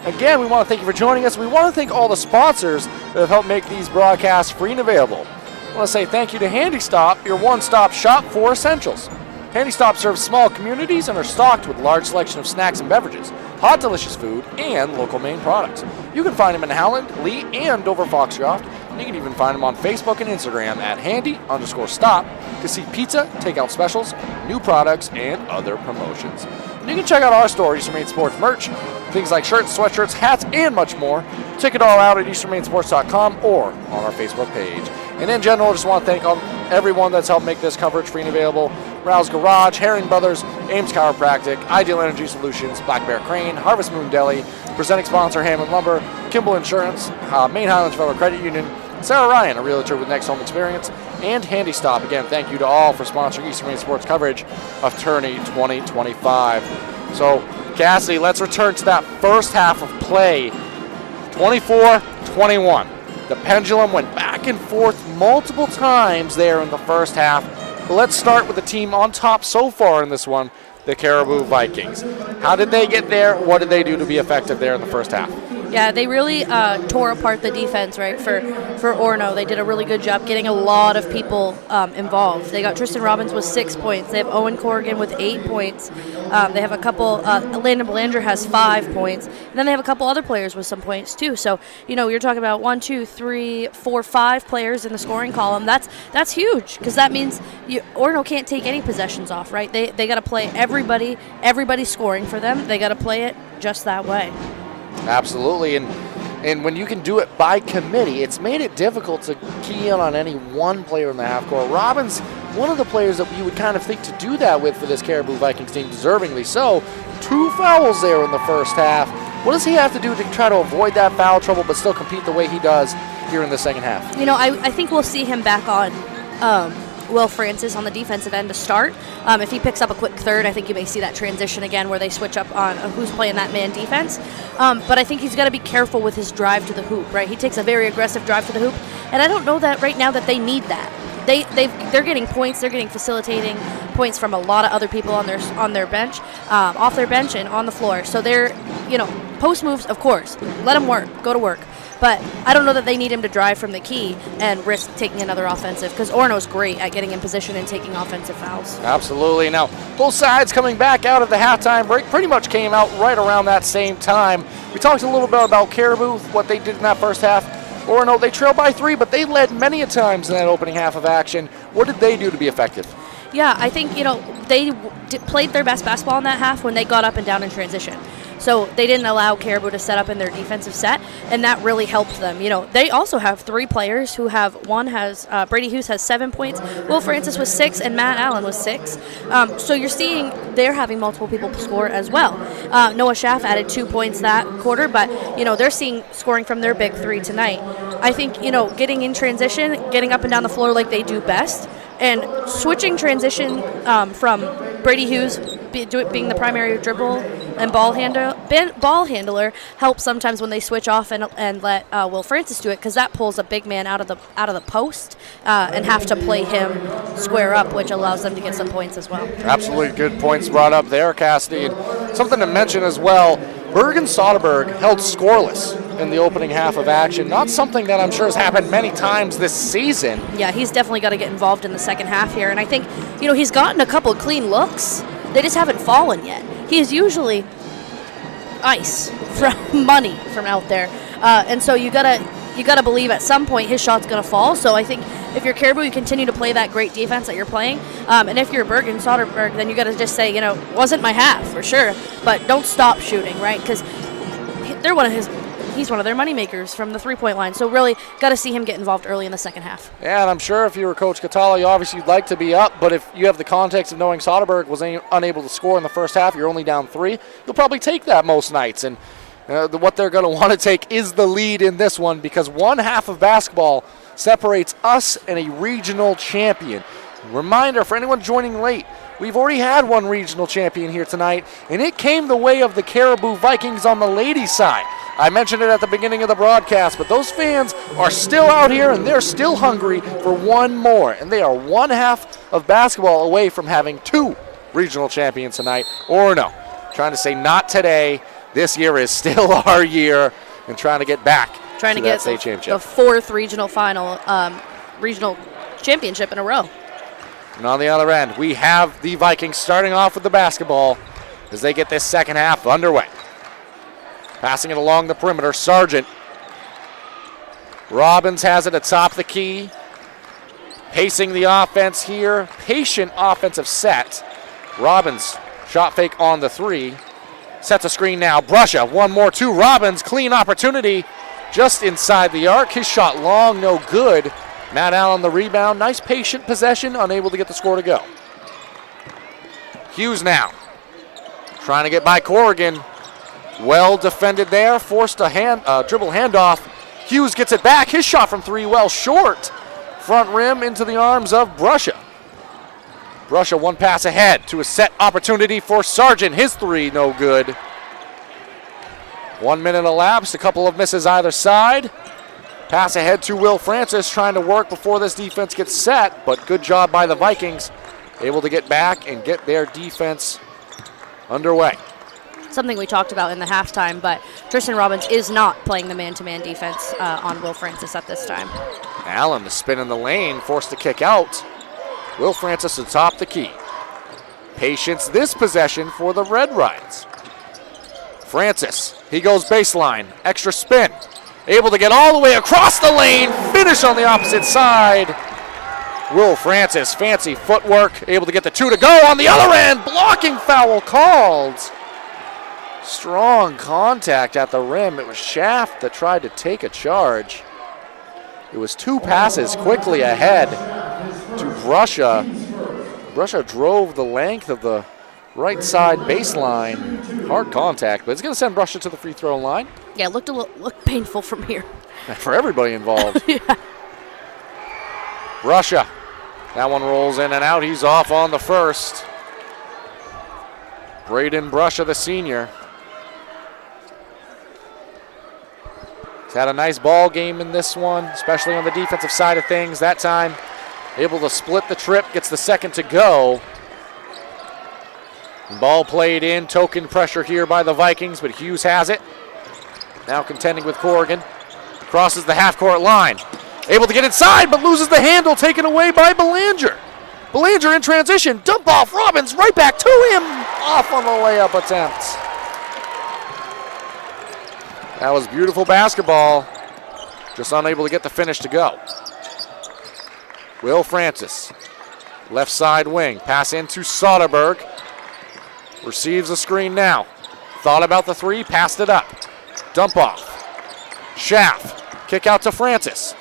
Again, we want to thank you for joining us. We want to thank all the sponsors that have helped make these broadcasts free and available. I want to say thank you to Handy Stop, your one-stop shop for essentials. Handy Stop serves small communities and are stocked with a large selection of snacks and beverages, hot, delicious food, and local Maine products. You can find them in Howland, Lee, and Dover Foxcroft. You can even find them on Facebook and Instagram at handy_stop to see pizza, takeout specials, new products, and other promotions. And you can check out our store, Eastern Maine Sports merch, things like shirts, sweatshirts, hats, and much more. Check it all out at easternmainsports.com or on our Facebook page. And in general, I just want to thank everyone that's helped make this coverage free and available. Rouse Garage, Herring Brothers, Ames Chiropractic, Ideal Energy Solutions, Black Bear Crane, Harvest Moon Deli, presenting sponsor Hammond Lumber, Kimball Insurance, Maine Highlands Federal Credit Union, Sarah Ryan, a realtor with Next Home Experience, and Handy Stop. Again, thank you to all for sponsoring Eastern Maine Sports coverage of Tourney 2025. So, Cassidy, let's return to that first half of play. 24-21. The pendulum went back and forth multiple times there in the first half. But let's start with the team on top so far in this one, the Caribou Vikings. How did they get there? What did they do to be effective there in the first half? Yeah, they really tore apart the defense, right, for Orono. They did a really good job getting a lot of people involved. They got Tristan Robbins with 6 points. They have Owen Corrigan with 8 points. They have a couple, Landon Belanger has 5 points. And then they have a couple other players with some points, too. So, you're talking about 1, 2, 3, 4, 5 players in the scoring column. That's huge, because that means Orono can't take any possessions off, right? They got to play everybody scoring for them. They got to play it just that way. Absolutely, and when you can do it by committee, it's made it difficult to key in on any one player in the half court. Robbins, one of the players that you would kind of think to do that with for this Caribou Vikings team, deservingly so. 2 fouls there in the first half. What does he have to do to try to avoid that foul trouble but still compete the way he does here in the second half? I think we'll see him back on Will Francis on the defensive end to start. If he picks up a quick third, I think you may see that transition again where they switch up on who's playing that man defense. But I think he's got to be careful with his drive to the hoop, right? He takes a very aggressive drive to the hoop, and I don't know that right now that they need that. They're getting points. They're getting facilitating points from a lot of other people on their bench, off their bench and on the floor. So they're, post moves, of course. Let them work. Go to work. But I don't know that they need him to drive from the key and risk taking another offensive, because Orono's great at getting in position and taking offensive fouls. Absolutely. Now, both sides coming back out of the halftime break pretty much came out right around that same time. We talked a little bit about Caribou, what they did in that first half. Orono, they trailed by 3, but they led many a times in that opening half of action. What did they do to be effective? Yeah, I think, they played their best basketball in that half when they got up and down in transition. So they didn't allow Caribou to set up in their defensive set, and that really helped them. They also have 3 players who have, Brady Hughes has 7 points, Will Francis was 6, and Matt Allen was 6. So you're seeing they're having multiple people score as well. Noah Schaff added 2 points that quarter, but, they're seeing scoring from their big 3 tonight. I think, getting in transition, getting up and down the floor like they do best, and switching transition from Brady Hughes being the primary dribble and ball handler helps sometimes when they switch off and let Will Francis do it, because that pulls a big man out of the post and have to play him square up, which allows them to get some points as well. Absolutely good points brought up there, Cassidy. And something to mention as well, Bergen Soderberg held scoreless in the opening half of action. Not something that I'm sure has happened many times this season. Yeah, he's definitely got to get involved in the second half here. And I think, he's gotten a couple of clean looks. They just haven't fallen yet. He is usually ice from money from out there. And so you gotta believe at some point his shot's gonna fall. So I think if you're Caribou, you continue to play that great defense that you're playing. And if you're Bergen Soderberg, then you gotta just say, wasn't my half for sure, but don't stop shooting, right? Because he's one of their moneymakers from the three-point line. So really got to see him get involved early in the second half. Yeah, and I'm sure if you were Coach Catala, you'd like to be up, but if you have the context of knowing Soderberg was unable to score in the first half, you're only down 3, you'll probably take that most nights. And what they're going to want to take is the lead in this one, because one half of basketball separates us and a regional champion. Reminder for anyone joining late, we've already had one regional champion here tonight, and it came the way of the Caribou Vikings on the ladies' side. I mentioned it at the beginning of the broadcast, but those fans are still out here and they're still hungry for one more. And they are one half of basketball away from having 2 regional champions tonight. Orono trying to say not today. This year is still our year, and trying to get back trying to that get state championship. The 4th regional championship in a row. And on the other end, we have the Vikings starting off with the basketball as they get this second half underway. Passing it along the perimeter, Sargent. Robbins has it atop the key. Pacing the offense here. Patient offensive set. Robbins, shot fake on the 3. Sets a screen now. Brusha, 1 more to Robbins. Clean opportunity just inside the arc. His shot long, no good. Matt Allen the rebound. Nice patient possession, unable to get the score to go. Hughes now. Trying to get by Corrigan. Well defended there. Forced a dribble handoff. Hughes gets it back. His shot from 3 well short. Front rim into the arms of Brusha. Brusha 1 pass ahead to a set opportunity for Sargent. His 3 no good. 1 minute elapsed. A couple of misses either side. Pass ahead to Will Francis, trying to work before this defense gets set, but good job by the Vikings. Able to get back and get their defense underway. Something we talked about in the halftime, but Tristan Robbins is not playing the man-to-man defense on Will Francis at this time. Allen, the spin in the lane, forced to kick out. Will Francis atop the key. Patience this possession for the Red Rides. Francis, he goes baseline, extra spin. Able to get all the way across the lane, finish on the opposite side. Will Francis, fancy footwork, able to get the 2 to go on the other end. Blocking foul called. Strong contact at the rim. It was Schaff that tried to take a charge. It was 2 passes quickly ahead to Brusha. Brusha drove the length of the right side baseline. Hard contact, but it's going to send Brusha to the free throw line. Yeah, it looked painful from here. For everybody involved. Yeah. Brusha. That one rolls in and out. He's off on the first. Braden Brusha, the senior. He's had a nice ball game in this one, especially on the defensive side of things. That time, able to split the trip, gets the second to go. Ball played in, token pressure here by the Vikings, but Hughes has it. Now contending with Corrigan. Crosses the half-court line. Able to get inside, but loses the handle, taken away by Belanger. Belanger in transition, dump off Robbins, right back to him. Off on the layup attempt. That was beautiful basketball. Just unable to get the finish to go. Will Francis, left side wing, pass into Soderberg. Receives the screen now. Thought about the 3, passed it up. Dump off. Schaff, kick out to Francis.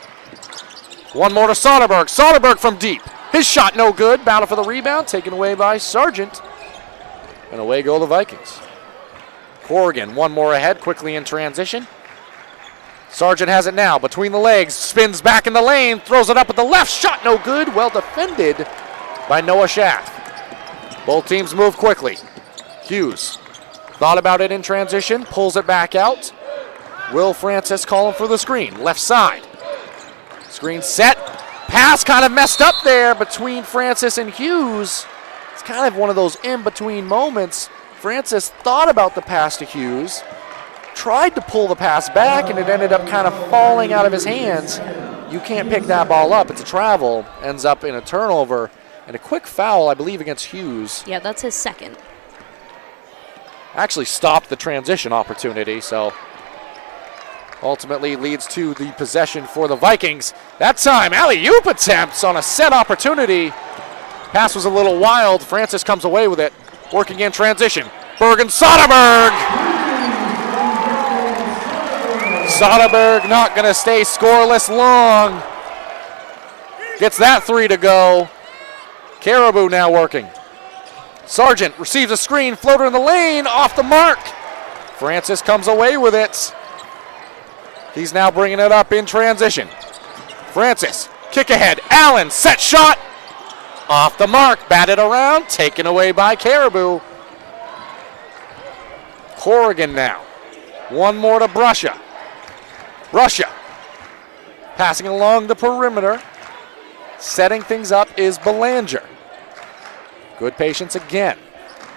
1 more to Soderberg. Soderberg from deep. His shot no good. Battle for the rebound, taken away by Sargent. And away go the Vikings. Corrigan, 1 more ahead, quickly in transition. Sargent has it now, between the legs, spins back in the lane, throws it up with the left, shot no good. Well defended by Noah Schaff. Both teams move quickly. Hughes thought about it in transition, pulls it back out. Will Francis calling for the screen, left side. Screen set, pass kind of messed up there between Francis and Hughes. It's kind of one of those in-between moments. Francis thought about the pass to Hughes, tried to pull the pass back, and it ended up kind of falling out of his hands. You can't pick that ball up. It's a travel, ends up in a turnover, and a quick foul, I believe, against Hughes. Yeah, that's his second. Actually stopped the transition opportunity, so ultimately leads to the possession for the Vikings. That time, alley-oop attempts on a set opportunity. Pass was a little wild. Francis comes away with it. Working in transition. Bergen Soderberg. Soderberg not going to stay scoreless long. Gets that 3 to go. Caribou now working. Sargent receives a screen, floater in the lane, off the mark. Francis comes away with it. He's now bringing it up in transition. Francis, kick ahead. Allen, set shot. Off the mark, batted around, taken away by Caribou. Corrigan now. One more to Bruscia. Bruscia passing along the perimeter. Setting things up is Belanger. Good patience again.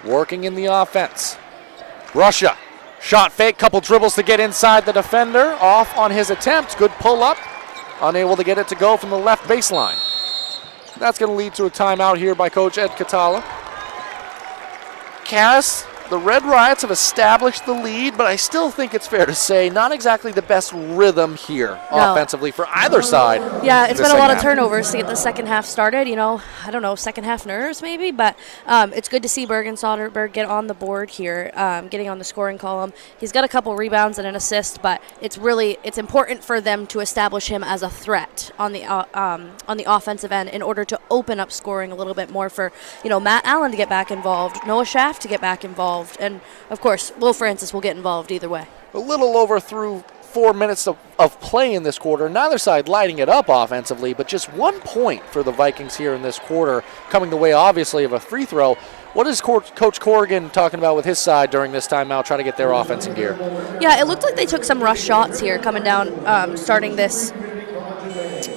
Working in the offense. Bruscia, shot fake, couple dribbles to get inside the defender. Off on his attempt. Good pull up. Unable to get it to go from the left baseline. That's going to lead to a timeout here by Coach Ed Catala. Cass, the Red Riots have established the lead, but I still think it's fair to say not exactly the best rhythm here offensively for either side. Yeah, it's been a lot of turnovers to get the second half started. You know, I don't know, second half nerves maybe, but it's good to see Bergen Soderberg get on the board here, getting on the scoring column. He's got a couple rebounds and an assist, but it's important for them to establish him as a threat on the offensive end in order to open up scoring a little bit more for, Matt Allen to get back involved, Noah Schaff to get back involved. And, of course, Will Francis will get involved either way. A little over through 4 minutes of play in this quarter. Neither side lighting it up offensively, but just 1 point for the Vikings here in this quarter, coming the way, obviously, of a free throw. What is Coach Corrigan talking about with his side during this timeout, trying to get their offense in gear? Yeah, it looked like they took some rush shots here coming down, starting this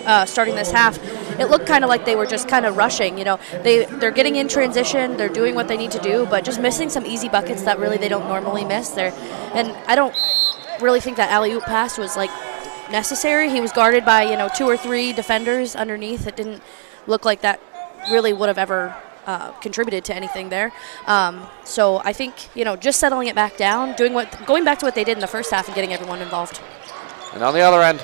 half. It looked kind of like they were just kind of rushing. They're getting in transition, they're doing what they need to do, but just missing some easy buckets that really they don't normally miss. And I don't really think that alley-oop pass was necessary. He was guarded by 2 or 3 defenders underneath. It didn't look like that really would have ever contributed to anything there. So I think just settling it back down, going back to what they did in the first half and getting everyone involved. And on the other end,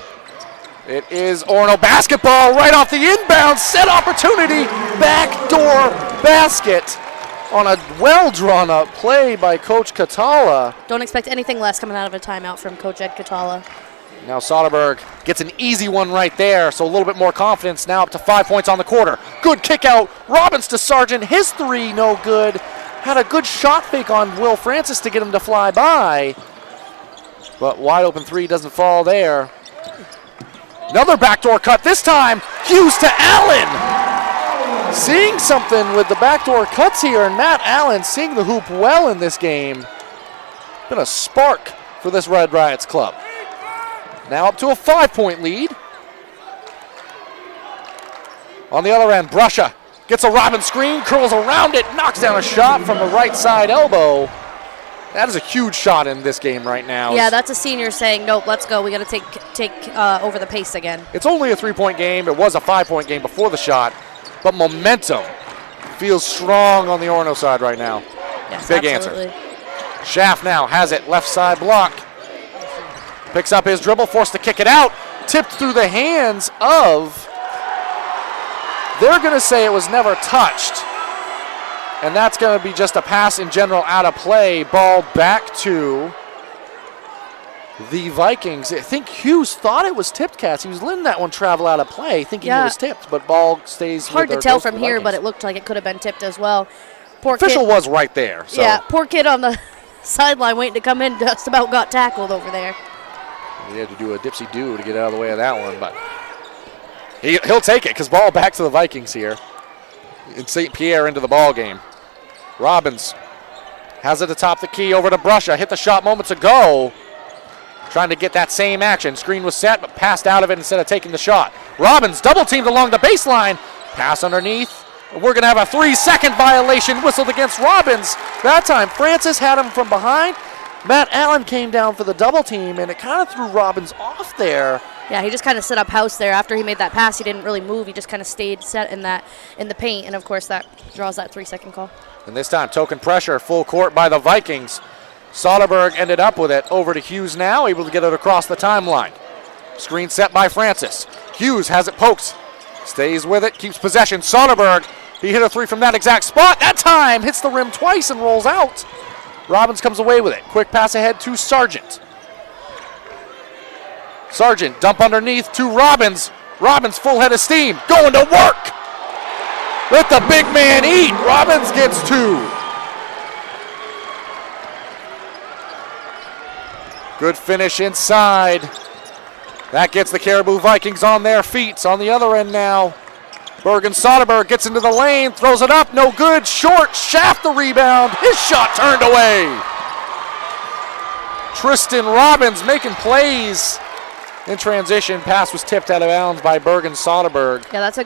it is Orono basketball right off the inbound, set opportunity, backdoor basket on a well-drawn up play by Coach Catala. Don't expect anything less coming out of a timeout from Coach Ed Catala. Now Soderberg gets an easy one right there, so a little bit more confidence now, up to 5 points on the quarter. Good kick out, Robbins to Sargent, his three no good. Had a good shot fake on Will Francis to get him to fly by, but wide open three doesn't fall there. Another backdoor cut, this time Hughes to Allen. Seeing something with the backdoor cuts here, and Matt Allen seeing the hoop well in this game. Been a spark for this Red Riots club. Now up to a 5-point lead. On the other end, Bruscia gets a Robin screen, curls around it, knocks down a shot from the right side elbow. That is a huge shot in this game right now. Yeah, that's a senior saying, nope, let's go. We got to take over the pace again. It's only a 3-point game. It was a 5-point game before the shot, but momentum feels strong on the Orono side right now. Yes, big absolutely. Answer. Schaff now has it, left side block. Picks up his dribble, forced to kick it out. Tipped through the hands of, they're going to say it was never touched. And that's going to be just a pass in general out of play. Ball back to the Vikings. I think Hughes thought it was tipped, Cass. He was letting that one travel out of play, thinking it was tipped, but ball stays hard to tell from here, but it looked like it could have been tipped as well. Poor official kid, was right there. So. Yeah, poor kid on the sideline waiting to come in just about got tackled over there. He had to do a dipsy-do to get out of the way of that one, but he'll take it because ball back to the Vikings here. And St. Pierre into the ball game. Robbins has it atop the key over to Bruscia. Hit the shot moments ago. Trying to get that same action. Screen was set, but passed out of it instead of taking the shot. Robbins double teamed along the baseline. Pass underneath. We're going to have a 3-second violation whistled against Robbins. That time, Francis had him from behind. Matt Allen came down for the double team, and it kind of threw Robbins off there. Yeah, he just kind of set up house there. After he made that pass, he didn't really move. He just kind of stayed set in the paint, and of course that draws that 3-second call. And this time, token pressure, full court by the Vikings. Soderberg ended up with it. Over to Hughes now, able to get it across the timeline. Screen set by Francis. Hughes has it poked. Stays with it, keeps possession. Soderberg, he hit a three from that exact spot. That time, hits the rim twice and rolls out. Robbins comes away with it. Quick pass ahead to Sargent. Sargent, dump underneath to Robbins. Robbins, full head of steam, going to work. Let the big man eat. Robbins gets 2. Good finish inside. That gets the Caribou Vikings on their feet. On the other end now, Bergen Soderberg gets into the lane, throws it up, no good. Short, Schaff the rebound. His shot turned away. Tristan Robbins making plays in transition. Pass was tipped out of bounds by Bergen Soderberg. Yeah, that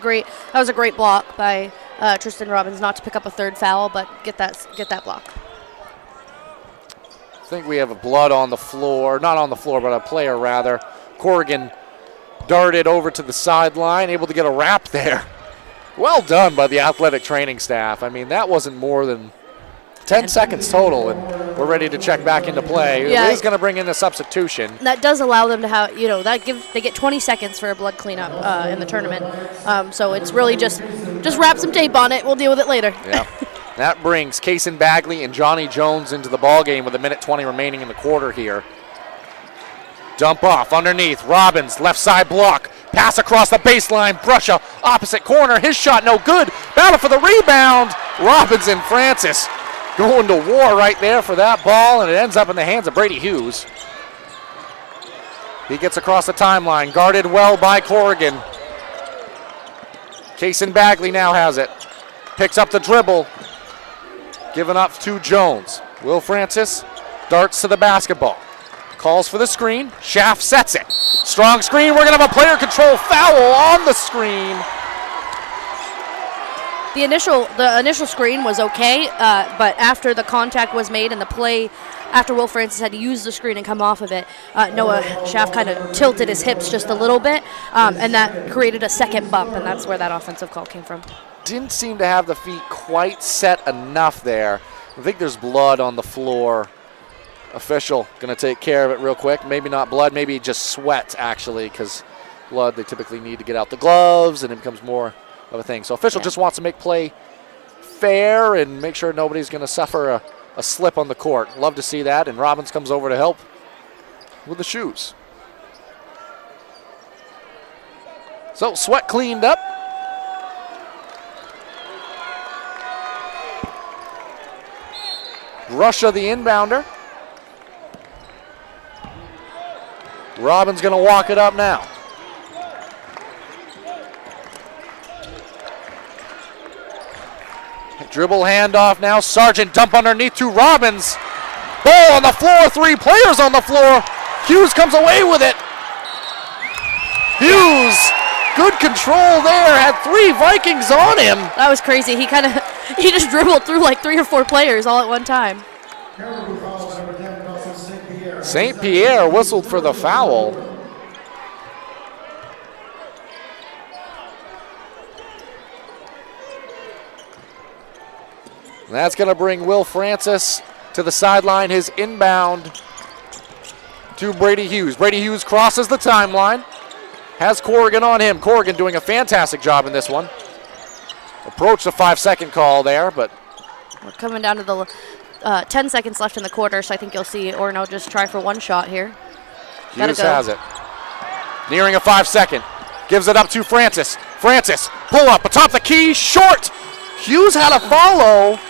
was a great block by Tristan Robbins, not to pick up a third foul, but get that block. I think we have a blood on the floor, not on the floor, but a player rather. Corrigan darted over to the sideline, able to get a wrap there. Well done by the athletic training staff. I mean, that wasn't more than 10 seconds total, and we're ready to check back into play. Yeah. He's going to bring in a substitution. That does allow them to have, they get 20 seconds for a blood cleanup in the tournament. So it's really just wrap some tape on it. We'll deal with it later. Yeah. That brings Kaysen Bagley and Johnny Jones into the ballgame with 1:20 remaining in the quarter here. Dump off underneath. Robbins, left side block. Pass across the baseline. Brusha, opposite corner. His shot no good. Battle for the rebound. Robbins and Francis going to war right there for that ball, and it ends up in the hands of Brady Hughes. He gets across the timeline, guarded well by Corrigan. Kaysen Bagley now has it. Picks up the dribble. Given up to Jones. Will Francis darts to the basketball. Calls for the screen. Schaff sets it. Strong screen. We're going to have a player control foul on the screen. The initial screen was okay, but after the contact was made and the play, after Will Francis had used the screen and come off of it, Noah Schaff kind of tilted his hips just a little bit, and that created a second bump, and that's where that offensive call came from. Didn't seem to have the feet quite set enough there. I think there's blood on the floor. Official going to take care of it real quick. Maybe not blood, maybe just sweat, actually, because blood, they typically need to get out the gloves, and it becomes more of a thing. So official just wants to make play fair and make sure nobody's going to suffer a slip on the court. Love to see that, and Robbins comes over to help with the shoes. So sweat cleaned up. Russia the inbounder. Robbins going to walk it up now. Dribble handoff now. Sargent dump underneath to Robbins. Ball on the floor. 3 players on the floor. Hughes comes away with it. Hughes, good control there. Had 3 Vikings on him. That was crazy. He just dribbled through like 3 or 4 players all at one time. St. Pierre whistled for the foul. That's going to bring Will Francis to the sideline. His inbound to Brady Hughes. Brady Hughes crosses the timeline. Has Corrigan on him. Corrigan doing a fantastic job in this one. Approached the 5-second call there, but we're coming down to the 10 seconds left in the quarter, so I think you'll see Orono just try for one shot here. Hughes has it. Nearing a 5-second. Gives it up to Francis. Francis, pull up atop the key, short. Hughes had a follow.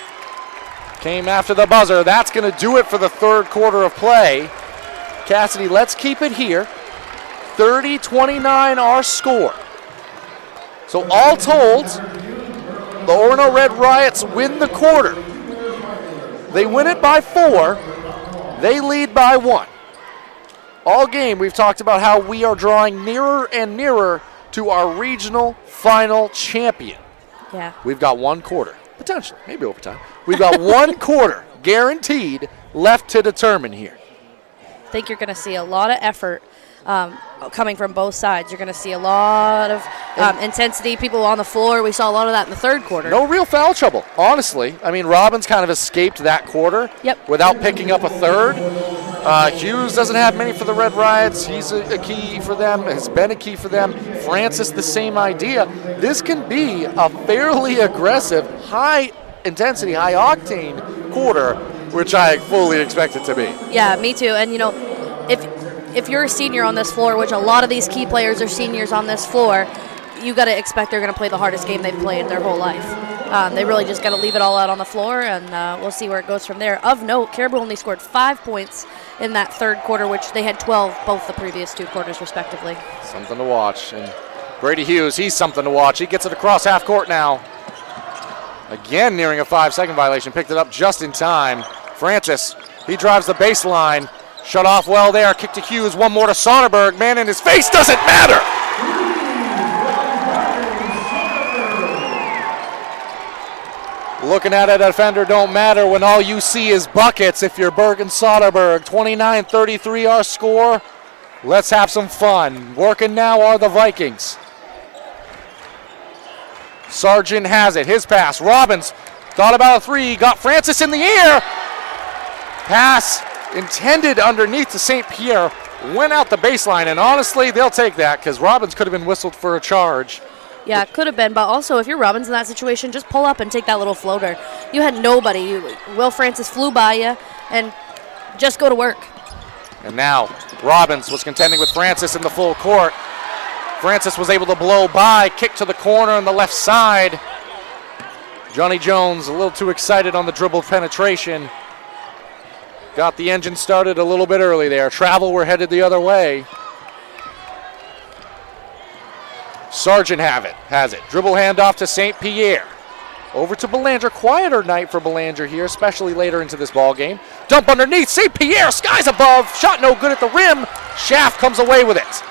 Came after the buzzer. That's going to do it for the third quarter of play. Cassidy, let's keep it here. 30-29 our score. So all told, the Orono Red Riots win the quarter. They win it by 4. They lead by 1. All game we've talked about how we are drawing nearer and nearer to our regional final champion. Yeah. We've got 1 quarter, potentially, maybe overtime. We've got 1 quarter guaranteed left to determine here. I think you're going to see a lot of effort coming from both sides. You're going to see a lot of intensity, people on the floor. We saw a lot of that in the third quarter. No real foul trouble, honestly. I mean, Robbins kind of escaped that quarter without picking up a third. Hughes doesn't have many for the Red Riots. He's a key for them, has been a key for them. Francis, the same idea. This can be a fairly aggressive, high-intensity, high-octane quarter, which I fully expect it to be. Yeah, me too. And, if you're a senior on this floor, which a lot of these key players are seniors on this floor, you got to expect they're going to play the hardest game they've played their whole life. They really just got to leave it all out on the floor, and we'll see where it goes from there. Of note, Caribou only scored 5 points in that third quarter, which they had 12 both the previous 2 quarters, respectively. Something to watch. And Brady Hughes, he's something to watch. He gets it across half court now. Again, nearing a 5-second violation. Picked it up just in time. Francis, he drives the baseline. Shut off well there. Kick to Hughes. One more to Soderberg. Man in his face. Doesn't matter. Looking at a defender don't matter when all you see is buckets if you're Bergen Soderberg. 29-33 our score. Let's have some fun. Working now are the Vikings. Sargent has it. His pass. Robbins thought about a three. Got Francis in the air. Pass intended underneath to St. Pierre. Went out the baseline, and honestly, they'll take that because Robbins could have been whistled for a charge. Yeah, it could have been, but also if you're Robbins in that situation, just pull up and take that little floater. You had nobody. Will Francis flew by you, and just go to work. And now Robbins was contending with Francis in the full court. Francis was able to blow by, kick to the corner on the left side. Johnny Jones a little too excited on the dribble penetration. Got the engine started a little bit early there. Travel, we're headed the other way. Sargent has it. Dribble handoff to St. Pierre. Over to Belanger. Quieter night for Belanger here, especially later into this ball game. Dump underneath. St. Pierre, skies above. Shot no good at the rim. Schaff comes away with it.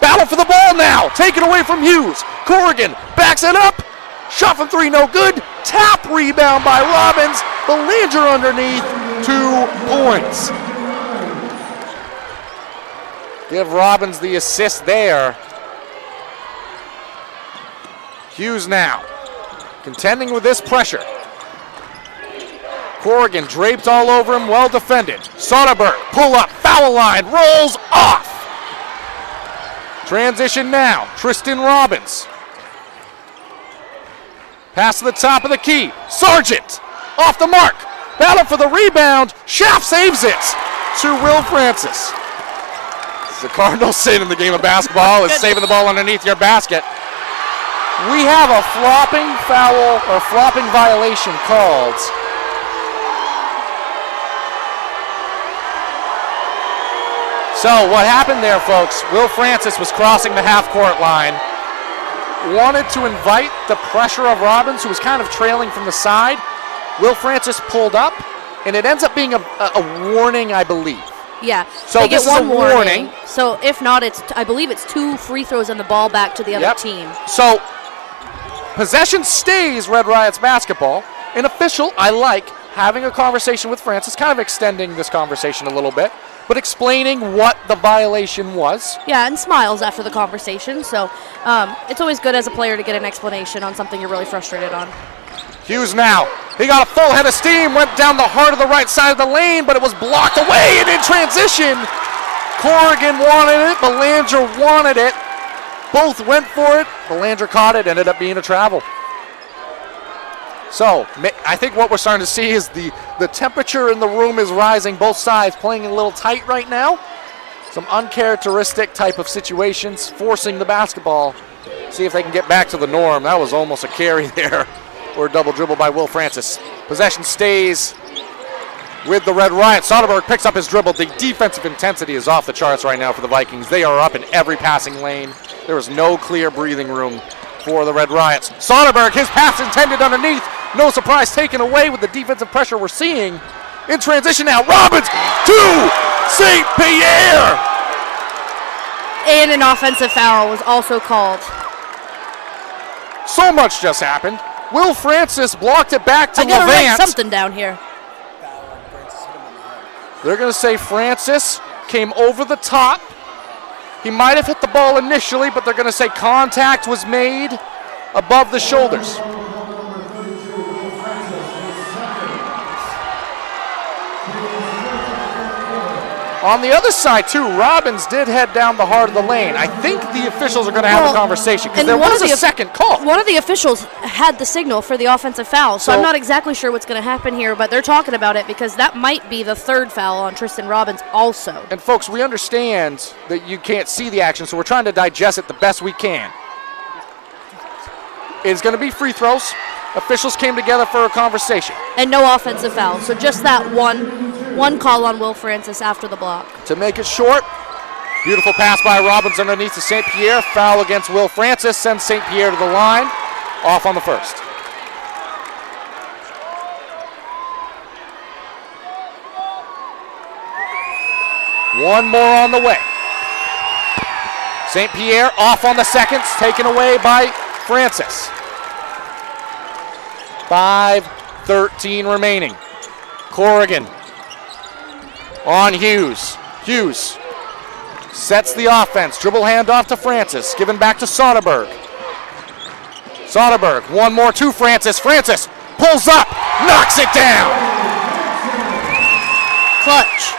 Battle for the ball now. Taken away from Hughes. Corrigan backs it up. Shot from three, no good. Tap rebound by Robbins. Belanger underneath. 2 points. Give Robbins the assist there. Hughes now contending with this pressure. Corrigan draped all over him, well defended. Soderberg, pull up, foul line, rolls off. Transition now, Tristan Robbins. Pass to the top of the key. Sargent, off the mark. Battle for the rebound. Schaff saves it to Will Francis. The Cardinal sin in the game of basketball is saving the ball underneath your basket. We have a flopping foul or flopping violation called. So what happened there, folks, Will Francis was crossing the half-court line, wanted to invite the pressure of Robbins, who was kind of trailing from the side. Will Francis pulled up, and it ends up being a warning, I believe. Yeah, so they get this is one a warning. So if not, I believe it's 2 free throws and the ball back to the other team. So possession stays Red Riots basketball. An official, I like, having a conversation with Francis, kind of extending this conversation a little bit, but explaining what the violation was. Yeah, and smiles after the conversation. So it's always good as a player to get an explanation on something you're really frustrated on. Hughes now. He got a full head of steam, went down the heart of the right side of the lane, but it was blocked away, and in transition, Corrigan wanted it, Belanger wanted it. Both went for it. Belanger caught it, ended up being a travel. So I think what we're starting to see is the temperature in the room is rising. Both sides playing a little tight right now. Some uncharacteristic type of situations, forcing the basketball. See if they can get back to the norm. That was almost a carry there, or a double dribble by Will Francis. Possession stays with the Red Riot. Soderberg picks up his dribble. The defensive intensity is off the charts right now for the Vikings. They are up in every passing lane. There is no clear breathing room for the Red Riots. Soderberg, his pass intended underneath. No surprise taken away with the defensive pressure we're seeing. In transition now, Robbins to St. Pierre. And an offensive foul was also called. So much just happened. Will Francis blocked it back to I gotta Levant. write something down here. They're going to say Francis came over the top. He might have hit the ball initially, but they're going to say contact was made above the shoulders. On the other side, too, Robbins did head down the heart of the lane. I think the officials are going to have a conversation because there was a second call. One of the officials had the signal for the offensive foul, so I'm not exactly sure what's going to happen here, but they're talking about it because that might be the third foul on Tristan Robbins also. And, folks, we understand that you can't see the action, so we're trying to digest it the best we can. It's going to be free throws. Officials came together for a conversation. And no offensive foul, so just that one call on Will Francis after the block. To make it short, beautiful pass by Robbins underneath to St. Pierre. Foul against Will Francis sends St. Pierre to the line. Off on the first. One more on the way. St. Pierre off on the seconds, taken away by Francis. 5:13 remaining. Corrigan on Hughes. Hughes sets the offense. Dribble handoff to Francis. Given back to Soderberg. Soderberg, one more to Francis. Francis pulls up, knocks it down. Clutch.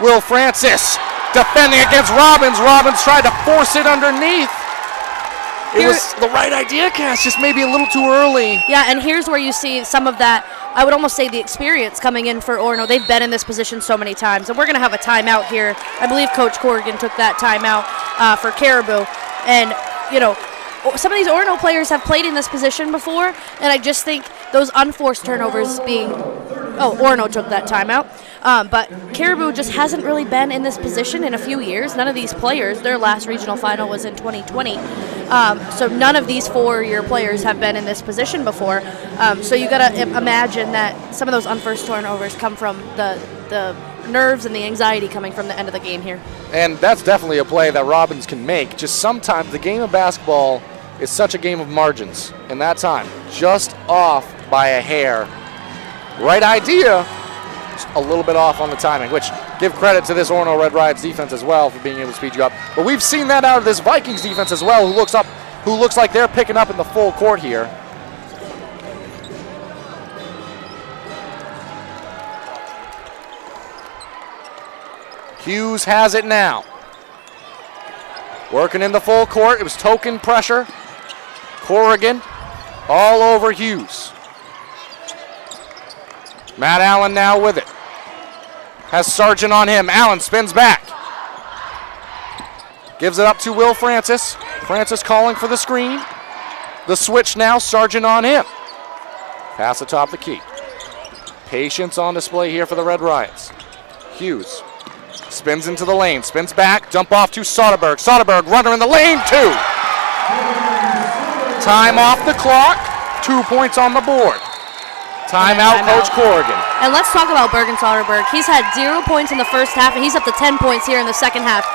Will Francis defending against Robbins. Robbins tried to force it underneath. It was the right idea, Cass, just maybe a little too early. Yeah, and here's where you see some of that, I would almost say the experience coming in for Orono. They've been in this position so many times, and we're going to have a timeout here. I believe Coach Corrigan took that timeout for Caribou. And, you know, some of these Orono players have played in this position before, and I just think those unforced turnovers being, Orono took that timeout. But Caribou just hasn't really been in this position in a few years. None of these players, their last regional final was in 2020. So none of these four-year players have been in this position before. So you got to imagine that some of those unforced turnovers come from the nerves and the anxiety coming from the end of the game here. And that's definitely a play that Robbins can make. Just sometimes the game of basketball is such a game of margins. In that time, just off by a hair. Right idea, just a little bit off on the timing, which give credit to this Orono Red Riots defense as well for being able to speed you up. But we've seen that out of this Vikings defense as well, who looks like they're picking up in the full court here. Hughes has it now. Working in the full court. It was token pressure. Corrigan all over Hughes. Matt Allen now with it. Has Sargent on him. Allen spins back. Gives it up to Will Francis. Francis calling for the screen. The switch now, Sargent on him. Pass atop the key. Patience on display here for the Red Riots. Hughes spins into the lane, spins back, dump off to Soderberg. Soderberg, runner in the lane, 2. Time off the clock, 2 points on the board. Timeout, Coach Corrigan. And let's talk about Bergen Soderberg. He's had 0 points in the first half, and he's up to 10 points here in the second half.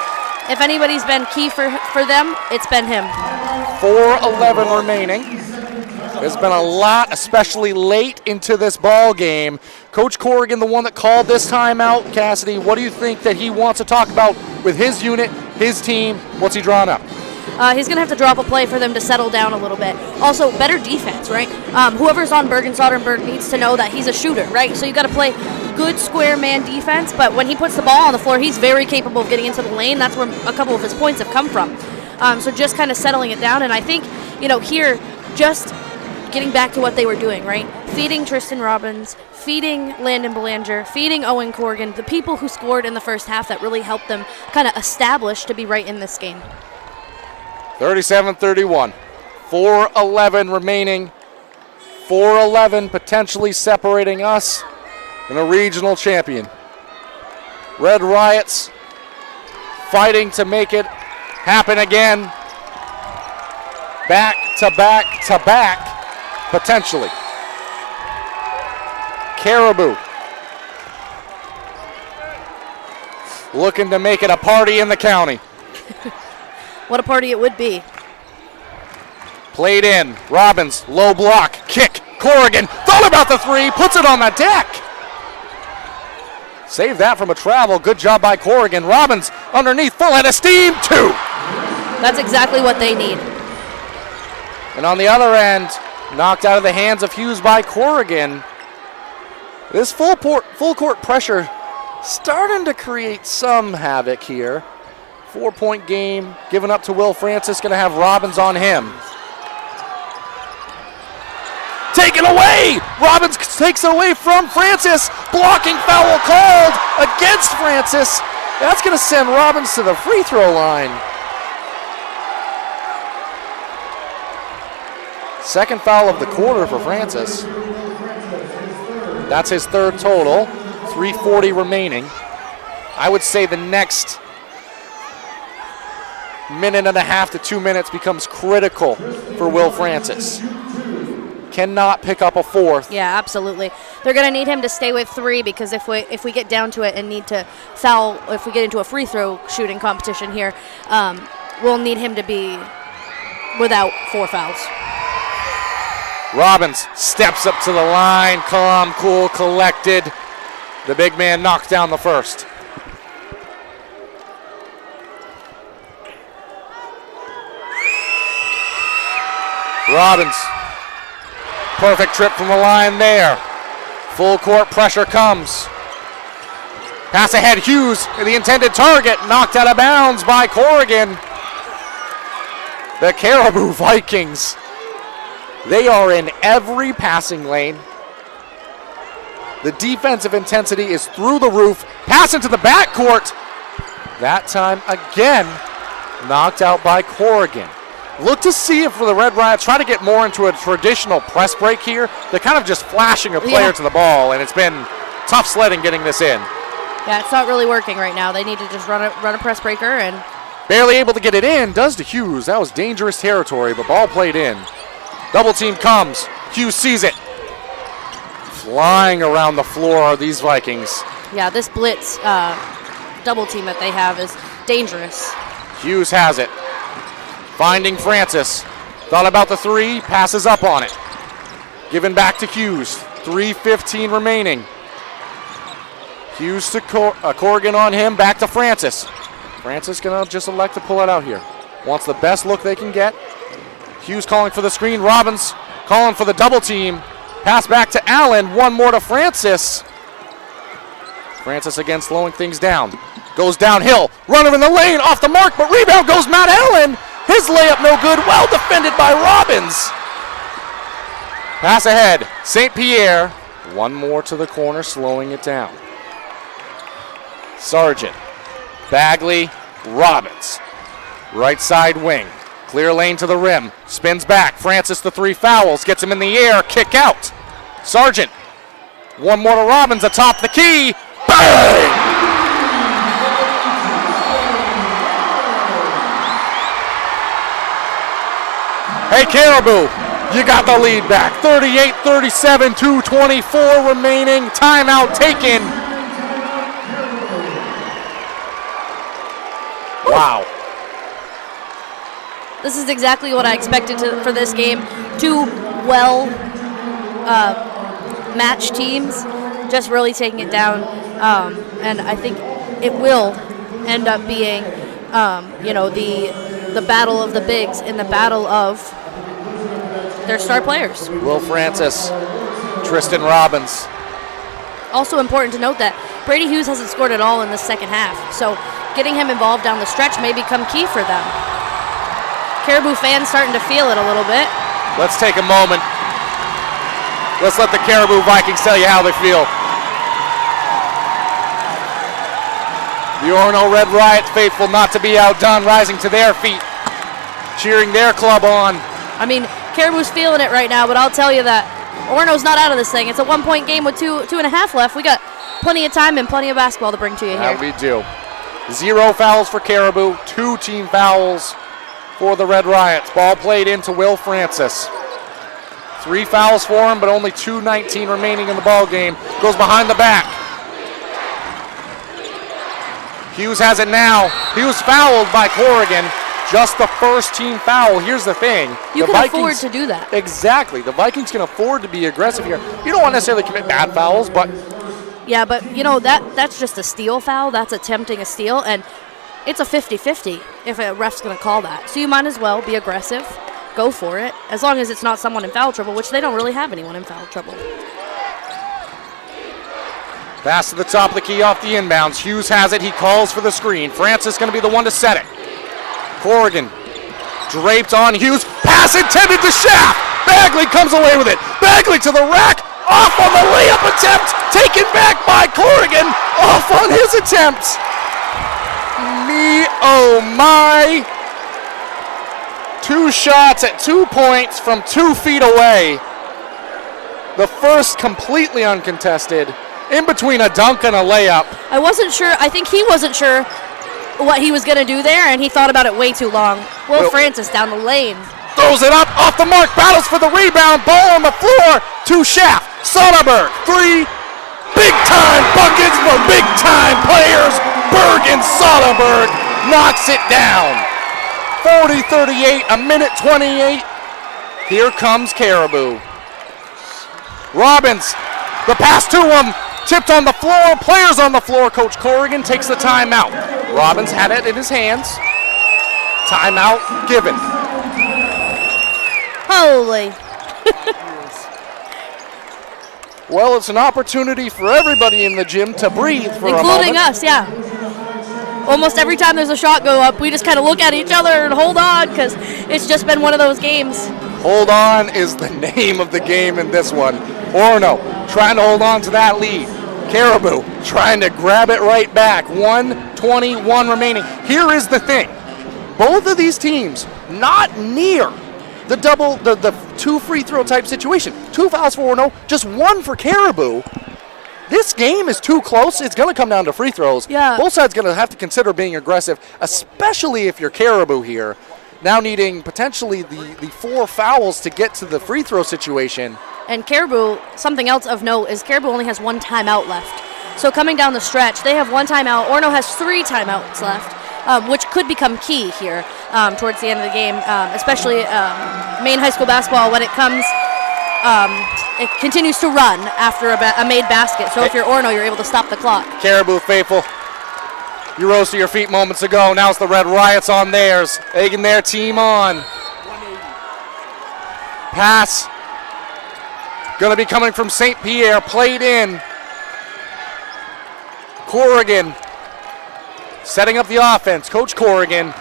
If anybody's been key for them, it's been him. 4:11 remaining. There's been a lot, especially late into this ball game. Coach Corrigan, the one that called this timeout. Cassidy, what do you think that he wants to talk about with his unit, his team? What's he drawing up? He's going to have to drop a play for them to settle down a little bit. Also, better defense, right? Whoever's on Bergen Soderberg needs to know that he's a shooter, right? So you got to play good square man defense, but when he puts the ball on the floor, he's very capable of getting into the lane. That's where a couple of his points have come from. So just kind of settling it down, and I think, here, just getting back to what they were doing, right? Feeding Tristan Robbins, feeding Landon Belanger, feeding Owen Corrigan, the people who scored in the first half that really helped them kind of establish to be right in this game. 37-31. 4:11 remaining. 4:11 potentially separating us and a regional champion. Red Riots fighting to make it happen again. Back to back to back, potentially. Caribou looking to make it a party in the county. What a party it would be. Played in. Robbins, low block, kick. Corrigan thought about the 3, puts it on the deck. Save that from a travel. Good job by Corrigan. Robbins underneath, full head of steam, 2. That's exactly what they need. And on the other end, knocked out of the hands of Hughes by Corrigan. This full court pressure starting to create some havoc here. 4-point game given up to Will Francis, going to have Robbins on him. Taken away! Robbins takes it away from Francis. Blocking foul called against Francis. That's going to send Robbins to the free throw line. Second foul of the quarter for Francis. That's his 3rd total. 3:40 remaining. I would say the next minute and a half to 2 minutes becomes critical for Will Francis. cannot pick up a fourth. Yeah, absolutely. They're going to need him to stay with 3 because if we get down to it and need to foul, if we get into a free throw shooting competition here, we'll need him to be without 4 fouls. Robbins steps up to the line, calm, cool, collected. The big man knocked down the first. Robbins, perfect trip from the line there. Full court pressure comes. Pass ahead, Hughes, the intended target, knocked out of bounds by Corrigan. The Caribou Vikings, they are in every passing lane. The defensive intensity is through the roof. Pass into the backcourt. That time again, knocked out by Corrigan. Look to see if the Red Riot try to get more into a traditional press break here. They're kind of just flashing a player to the ball, and it's been tough sledding getting this in. Yeah, it's not really working right now. They need to just run a press breaker and barely able to get it in. Does to Hughes. That was dangerous territory, but ball played in. Double team comes. Hughes sees it. Flying around the floor are these Vikings. Yeah, this blitz double team that they have is dangerous. Hughes has it. Finding Francis. Thought about the 3, passes up on it. Given back to Hughes. 3:15 remaining. Hughes to Corrigan on him, back to Francis. Francis gonna just elect to pull it out here. Wants the best look they can get. Hughes calling for the screen. Robbins calling for the double team. Pass back to Allen. One more to Francis. Francis again slowing things down. Goes downhill. Runner in the lane. Off the mark, but rebound goes Matt Allen. His layup no good. Well defended by Robbins. Pass ahead. St. Pierre. One more to the corner, slowing it down. Sargent. Bagley. Robbins. Right side wing. Clear lane to the rim. Spins back. Francis the 3 fouls. Gets him in the air. Kick out. Sargent. One more to Robbins atop the key. Bang! Hey, Caribou, you got the lead back. 38-37, 2:24 remaining. Timeout taken. Wow. This is exactly what I expected for this game. 2 well matched teams, just really taking it down. And I think it will end up being, the battle of the bigs and the battle of their star players. Will Francis, Tristan Robbins. Also important to note that Brady Hughes hasn't scored at all in the second half, so getting him involved down the stretch may become key for them. Caribou fans starting to feel it a little bit. Let's take a moment. Let's let the Caribou Vikings tell you how they feel. The Orono Red Riot faithful not to be outdone, rising to their feet, cheering their club on. I mean, Caribou's feeling it right now, but I'll tell you that Orono's not out of this thing. It's a 1-point game with 2.5 left. We got plenty of time and plenty of basketball to bring to you here. We do. 0 fouls for Caribou, 2 team fouls for the Red Riots. Ball played into Will Francis. 3 fouls for him, but only 2:19 remaining in the ball game. Goes behind the back. Hughes has it now. He was fouled by Corrigan. Just the first team foul. Here's the thing. You the can Vikings, afford to do that. Exactly. The Vikings can afford to be aggressive here. You don't want to necessarily commit bad fouls, but... Yeah, but, that's just a steal foul. That's attempting a steal, and it's a 50-50 if a ref's going to call that. So you might as well be aggressive. Go for it, as long as it's not someone in foul trouble, which they don't really have anyone in foul trouble. Pass to the top of the key off the inbounds. Hughes has it. He calls for the screen. Francis going to be the one to set it. Corrigan draped on Hughes. Pass intended to Schaff. Bagley comes away with it. Bagley to the rack. Off on the layup attempt. Taken back by Corrigan. Off on his attempt. Me, oh my. 2 shots at 2 points from 2 feet away. The first completely uncontested. In between a dunk and a layup. I wasn't sure. I think he wasn't sure what he was going to do there, and he thought about it way too long. Will Francis down the lane. throws it up, off the mark, battles for the rebound, ball on the floor to Schaff. Soderberg, 3 big-time buckets for big-time players. Berg and Soderberg knocks it down. 40-38, a minute 28. Here comes Caribou. Robbins, the pass to him, tipped on the floor, players on the floor. Coach Corrigan takes the timeout. Robbins had it in his hands. Timeout given. Holy. Well, it's an opportunity for everybody in the gym to breathe for a moment. Including us, yeah. Almost every time there's a shot go up, we just kind of look at each other and hold on because it's just been one of those games. Hold on is the name of the game in this one. Orono trying to hold on to that lead. Caribou trying to grab it right back. 1:21 remaining. Here is the thing. Both of these teams not near the 2 free throw type situation. 2 fouls for Orono, just 1 for Caribou. This game is too close. It's going to come down to free throws. Yeah. Both sides going to have to consider being aggressive, especially if you're Caribou here. Now needing potentially the 4 fouls to get to the free throw situation. And Caribou, something else of note is Caribou only has 1 timeout left. So coming down the stretch, they have 1 timeout. Orono has 3 timeouts left, which could become key here towards the end of the game, especially Maine High School basketball when it comes. It continues to run after a made basket. So if you're Orono, you're able to stop the clock. Caribou faithful, you rose to your feet moments ago. Now it's the Red Riots on theirs, egging their team on. Pass going to be coming from St. Pierre, played in. Corrigan setting up the offense. Coach Corrigan,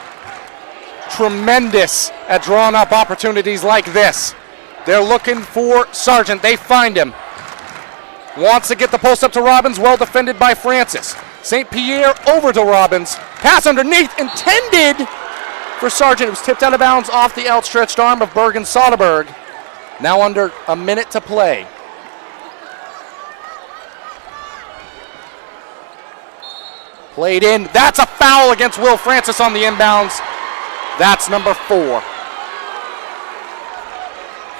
tremendous at drawing up opportunities like this. They're looking for Sargent. They find him. Wants to get the post up to Robbins. Well defended by Francis. St. Pierre over to Robbins. Pass underneath. Intended for Sargent. It was tipped out of bounds off the outstretched arm of Bergen Soderberg. Now under a minute to play. Played in. That's a foul against Will Francis on the inbounds. That's number 4.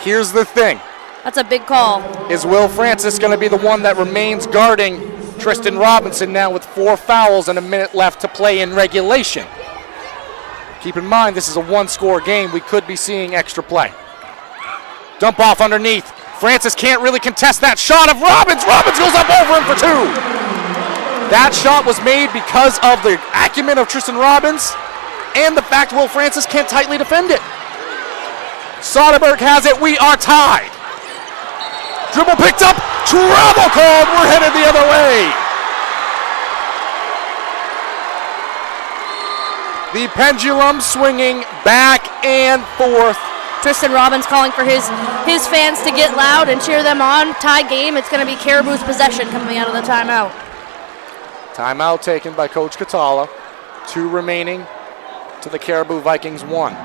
Here's the thing. That's a big call. Is Will Francis going to be the one that remains guarding Tristan Robinson now with 4 fouls and a minute left to play in regulation? Keep in mind, this is a 1-score game. We could be seeing extra play. Dump off underneath. Francis can't really contest that shot of Robbins. Robbins goes up over him for 2. That shot was made because of the acumen of Tristan Robbins and the fact Will Francis can't tightly defend it. Soderberg has it. We are tied. Dribble picked up. Travel called. We're headed the other way. The pendulum swinging back and forth. Tristan Robbins calling for his fans to get loud and cheer them on. Tie game. It's going to be Caribou's possession coming out of the timeout. Timeout taken by Coach Catala. 2 remaining to the Caribou Vikings 1.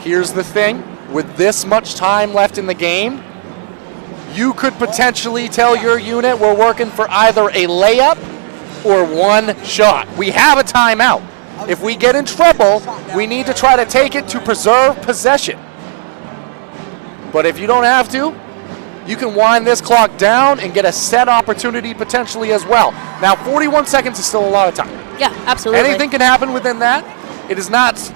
Here's the thing. With this much time left in the game, you could potentially tell your unit we're working for either a layup or 1 shot. We have a timeout. If we get in trouble, we need to try to take it to preserve possession. But if you don't have to, you can wind this clock down and get a set opportunity potentially as well. Now, 41 seconds is still a lot of time. Yeah, absolutely. Anything can happen within that. It is not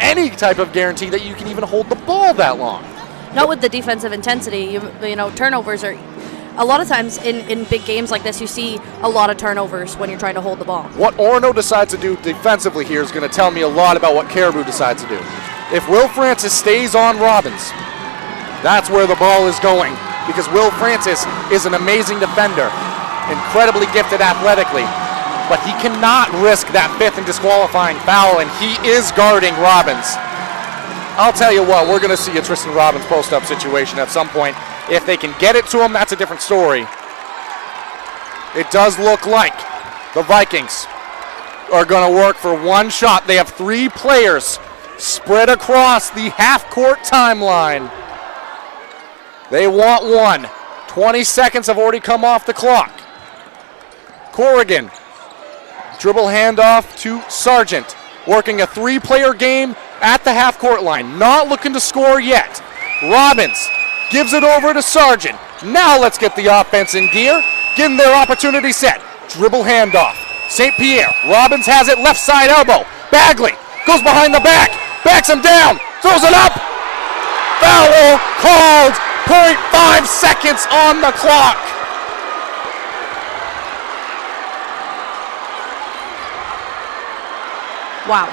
any type of guarantee that you can even hold the ball that long. Not with the defensive intensity. You know, turnovers are a lot of times in big games like this, you see a lot of turnovers when you're trying to hold the ball. What Orono decides to do defensively here is going to tell me a lot about what Caribou decides to do. If Will Francis stays on Robbins, that's where the ball is going, because Will Francis is an amazing defender, incredibly gifted athletically, but he cannot risk that 5th and disqualifying foul, and he is guarding Robbins. I'll tell you what, we're going to see a Tristan Robbins post-up situation at some point. If they can get it to him, that's a different story. It does look like the Vikings are going to work for 1 shot. They have 3 players spread across the half-court timeline. They want 1. 20 seconds have already come off the clock. Corrigan, dribble handoff to Sargent. Working a 3-player game at the half-court line, not looking to score yet. Robbins gives it over to Sargent. Now let's get the offense in gear. Give them their opportunity set. Dribble handoff. St. Pierre. Robbins has it left side elbow. Bagley goes behind the back. Backs him down. Throws it up. Foul called. 0.5 seconds on the clock. Wow.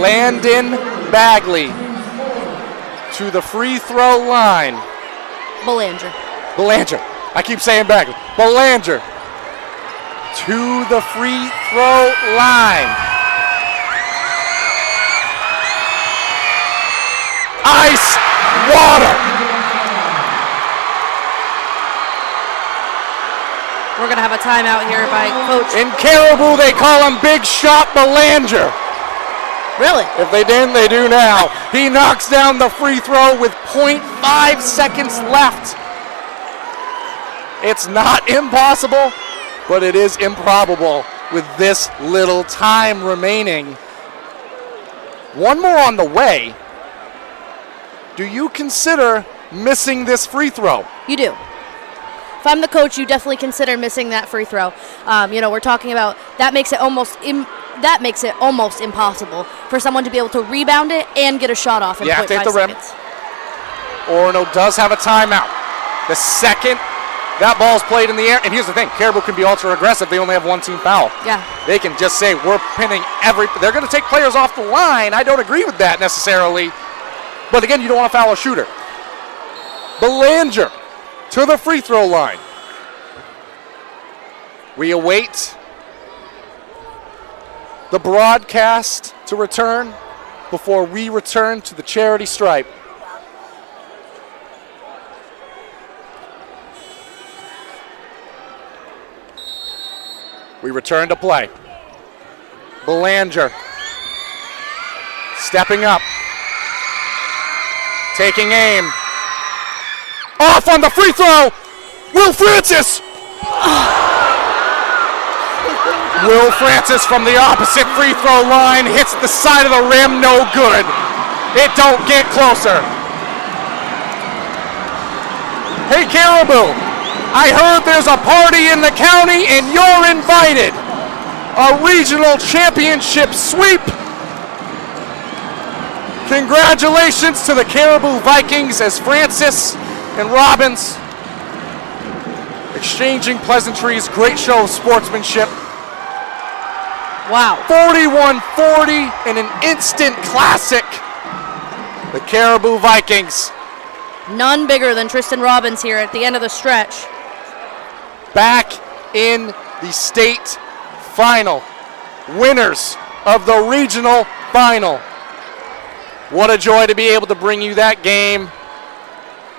Landon Bagley to the free throw line. Belanger. I keep saying Bagley. Belanger to the free throw line. Ice water. We're going to have a timeout here by Coach. In Caribou, they call him Big Shot Belanger. Really? If they didn't, they do now. He knocks down the free throw with 0.5 seconds left. It's not impossible, but it is improbable with this little time remaining. One more on the way. Do you consider missing this free throw? You do. If I'm the coach, you definitely consider missing that free throw. We're talking about that makes it almost impossible for someone to be able to rebound it and get a shot off in 0.5 take the seconds. Orono does have a timeout. The second that ball's played in the air, and here's the thing, Caribou can be ultra aggressive. They only have one team foul. Yeah. They can just say, we're pinning they're going to take players off the line. I don't agree with that necessarily. But again, you don't want to foul a shooter. Belanger to the free throw line. We await the broadcast to return before we return to the charity stripe. We return to play. Belanger stepping up, taking aim. Off on the free throw, Will Francis. Will Francis from the opposite free throw line hits the side of the rim, no good. It don't get closer. Hey Caribou, I heard there's a party in the county and you're invited. A regional championship sweep. Congratulations to the Caribou Vikings as Francis and Robbins exchanging pleasantries. Great show of sportsmanship. Wow. 41-40 and an instant classic. The Caribou Vikings. None bigger than Tristan Robbins here at the end of the stretch. Back in the state final. Winners of the regional final. What a joy to be able to bring you that game.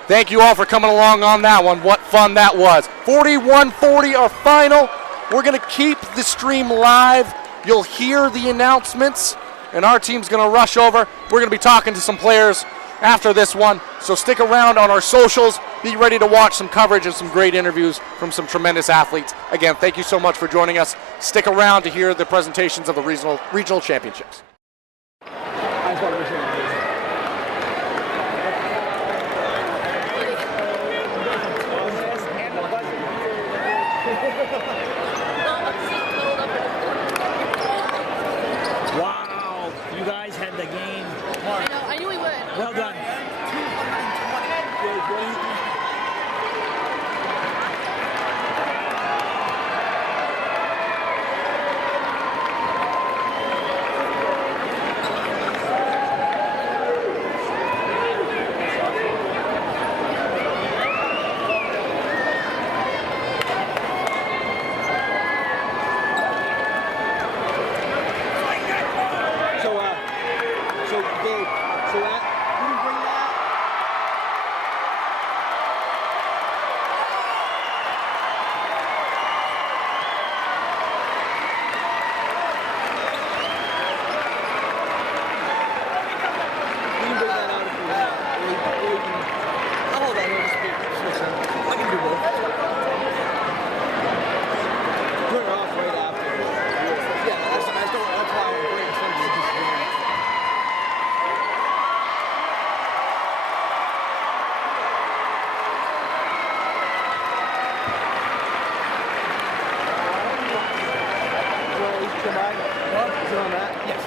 Thank you all for coming along on that one. What fun that was. 41-40 our final. We're going to keep the stream live. You'll hear the announcements, and our team's going to rush over. We're going to be talking to some players after this one, so stick around on our socials. Be ready to watch some coverage and some great interviews from some tremendous athletes. Again, thank you so much for joining us. Stick around to hear the presentations of the regional championships. Wow, you guys had the game. I know, I knew we would. Well done. sit on that? Yes.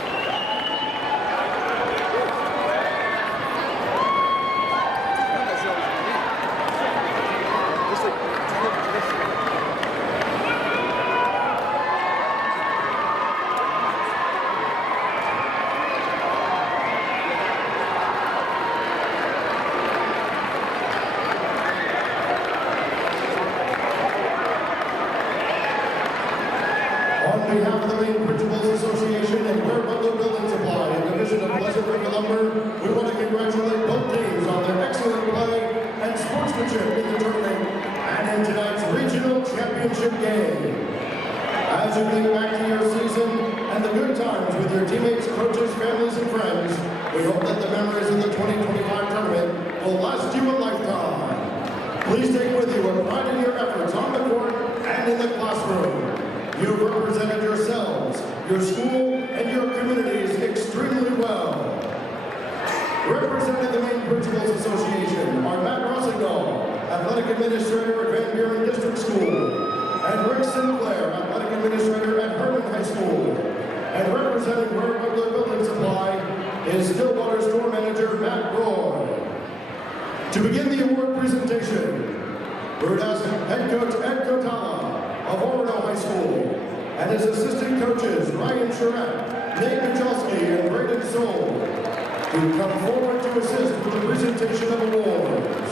On behalf of the Maine Principals Association and Ware Butler Building Supply and Division of Pleasant River Lumber, we want to congratulate both teams on their excellent play and sportsmanship in the tournament and in tonight's regional championship game. As you think back to your season and the good times with your teammates, coaches, families, and friends, we hope that the memories of the 2025 tournament will last you a lifetime. Please take with you a pride in your efforts on the court and in the classroom. You've represented yourselves, your school, and your communities extremely well. Representing the Maine Principals Association are Matt Rossignol, Athletic Administrator at Van Buren District School, and Rick Sinclair, Athletic Administrator at Herman High School. And representing Ware Butler Building Supply is Stillwater Store Manager Matt Roy. To begin the award presentation, we would ask Head Coach Ed Cotala of Orono High School and his assistant coaches Ryan Charette, Nate Michalski, and Braden Soule to come forward to assist with the presentation of awards.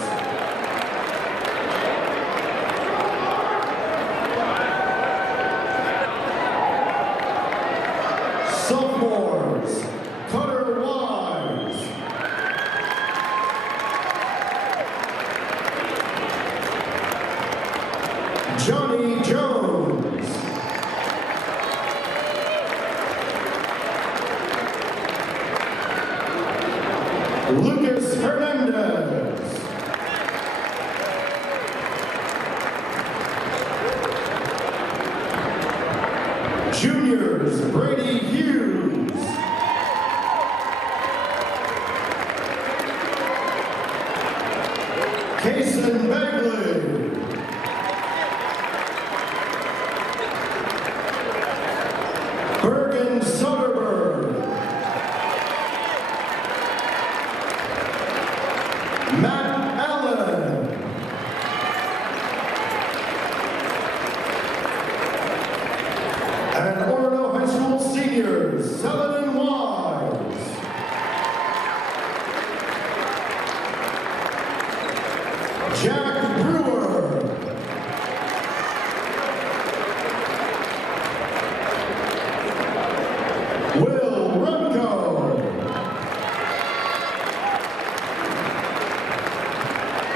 Sophomores, Cutter Wise. Johnny Jones. Lucas Hernandez. Juniors, Brady Hughes. Kason Bagley. Bergen Soderberg. Matt Allen. And Orono High School seniors, Celadon Wise. Jack Brewer. Will Remco.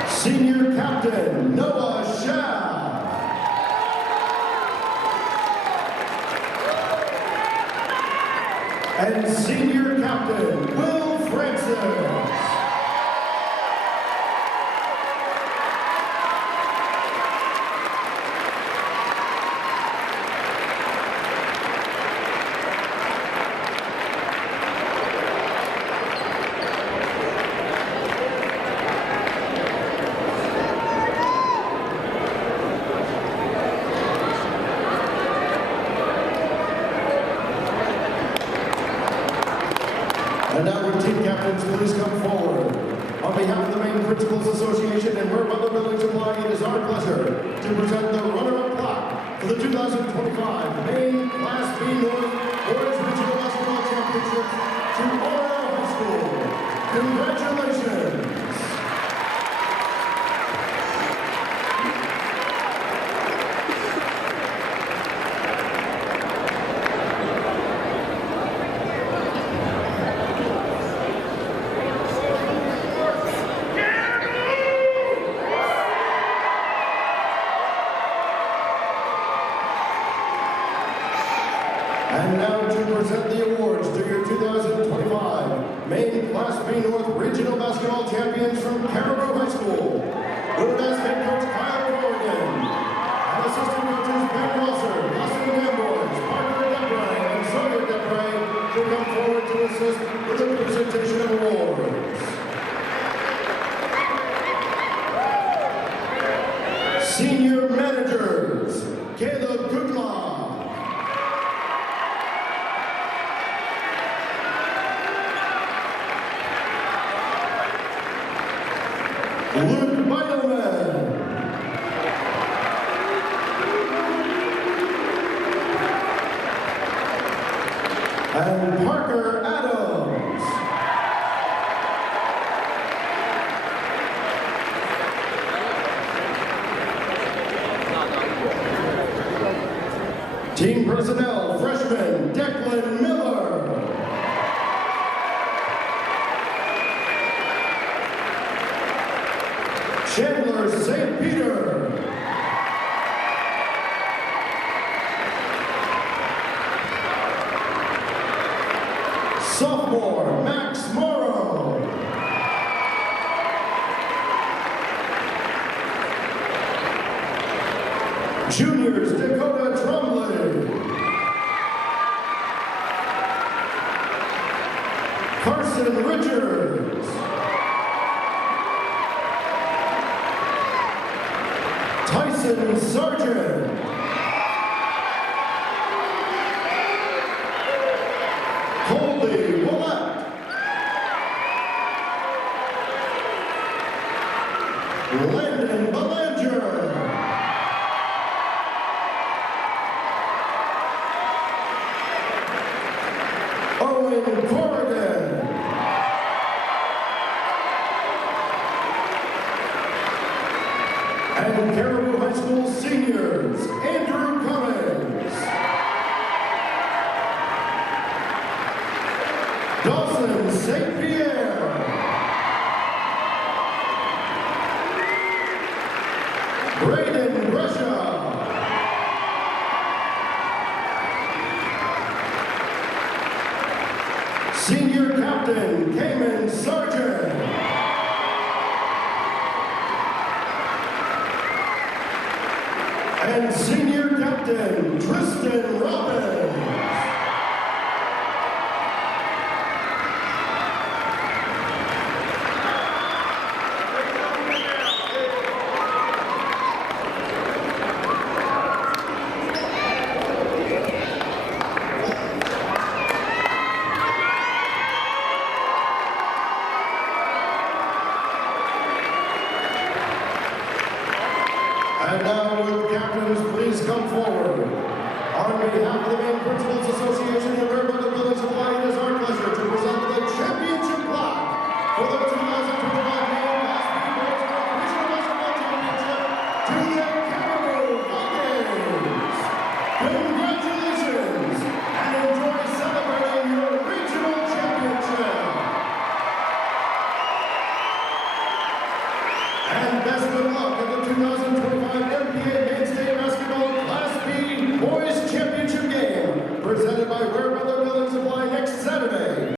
Senior Captain Noah Schaff. And Senior Captain Will Francis. And now would team captains please come forward. On behalf of the Maine Principals Association and Ware Butler Building Supply, it is our pleasure to present the runner-up plaque for the 2025 Maine Class B North Boys Regional Basketball Championships to Orono High School. Congratulations! And now to present the awards to your 2025 Maine Class B North Regional Basketball Champions from Caribou High School. We would ask head coach Kyle Corrigan and assistant coaches Ben Rosser, Austin Gamboys, Parker Depre, and Sawyer Depre to come forward to assist with the presentation of awards. Senior managers, Caleb Kukla. and Parker Adams. Team personnel, freshman Declan Miller. Chandler St. Peter. Sophomore Max Morrow. Juniors Dakota Trombley. Carson Richards. Tyson Sargent. Colby Willett. Landon Belanger. Owen Corrigan. And Caribou High School seniors, Andrew Cummings. Dawson St. Pierre. Braden Brescia. Senior Captain Cayman Sargent. And Senior Captain Tristan Robbins. And now, will captains please come forward? On behalf of the Maine Principals Association and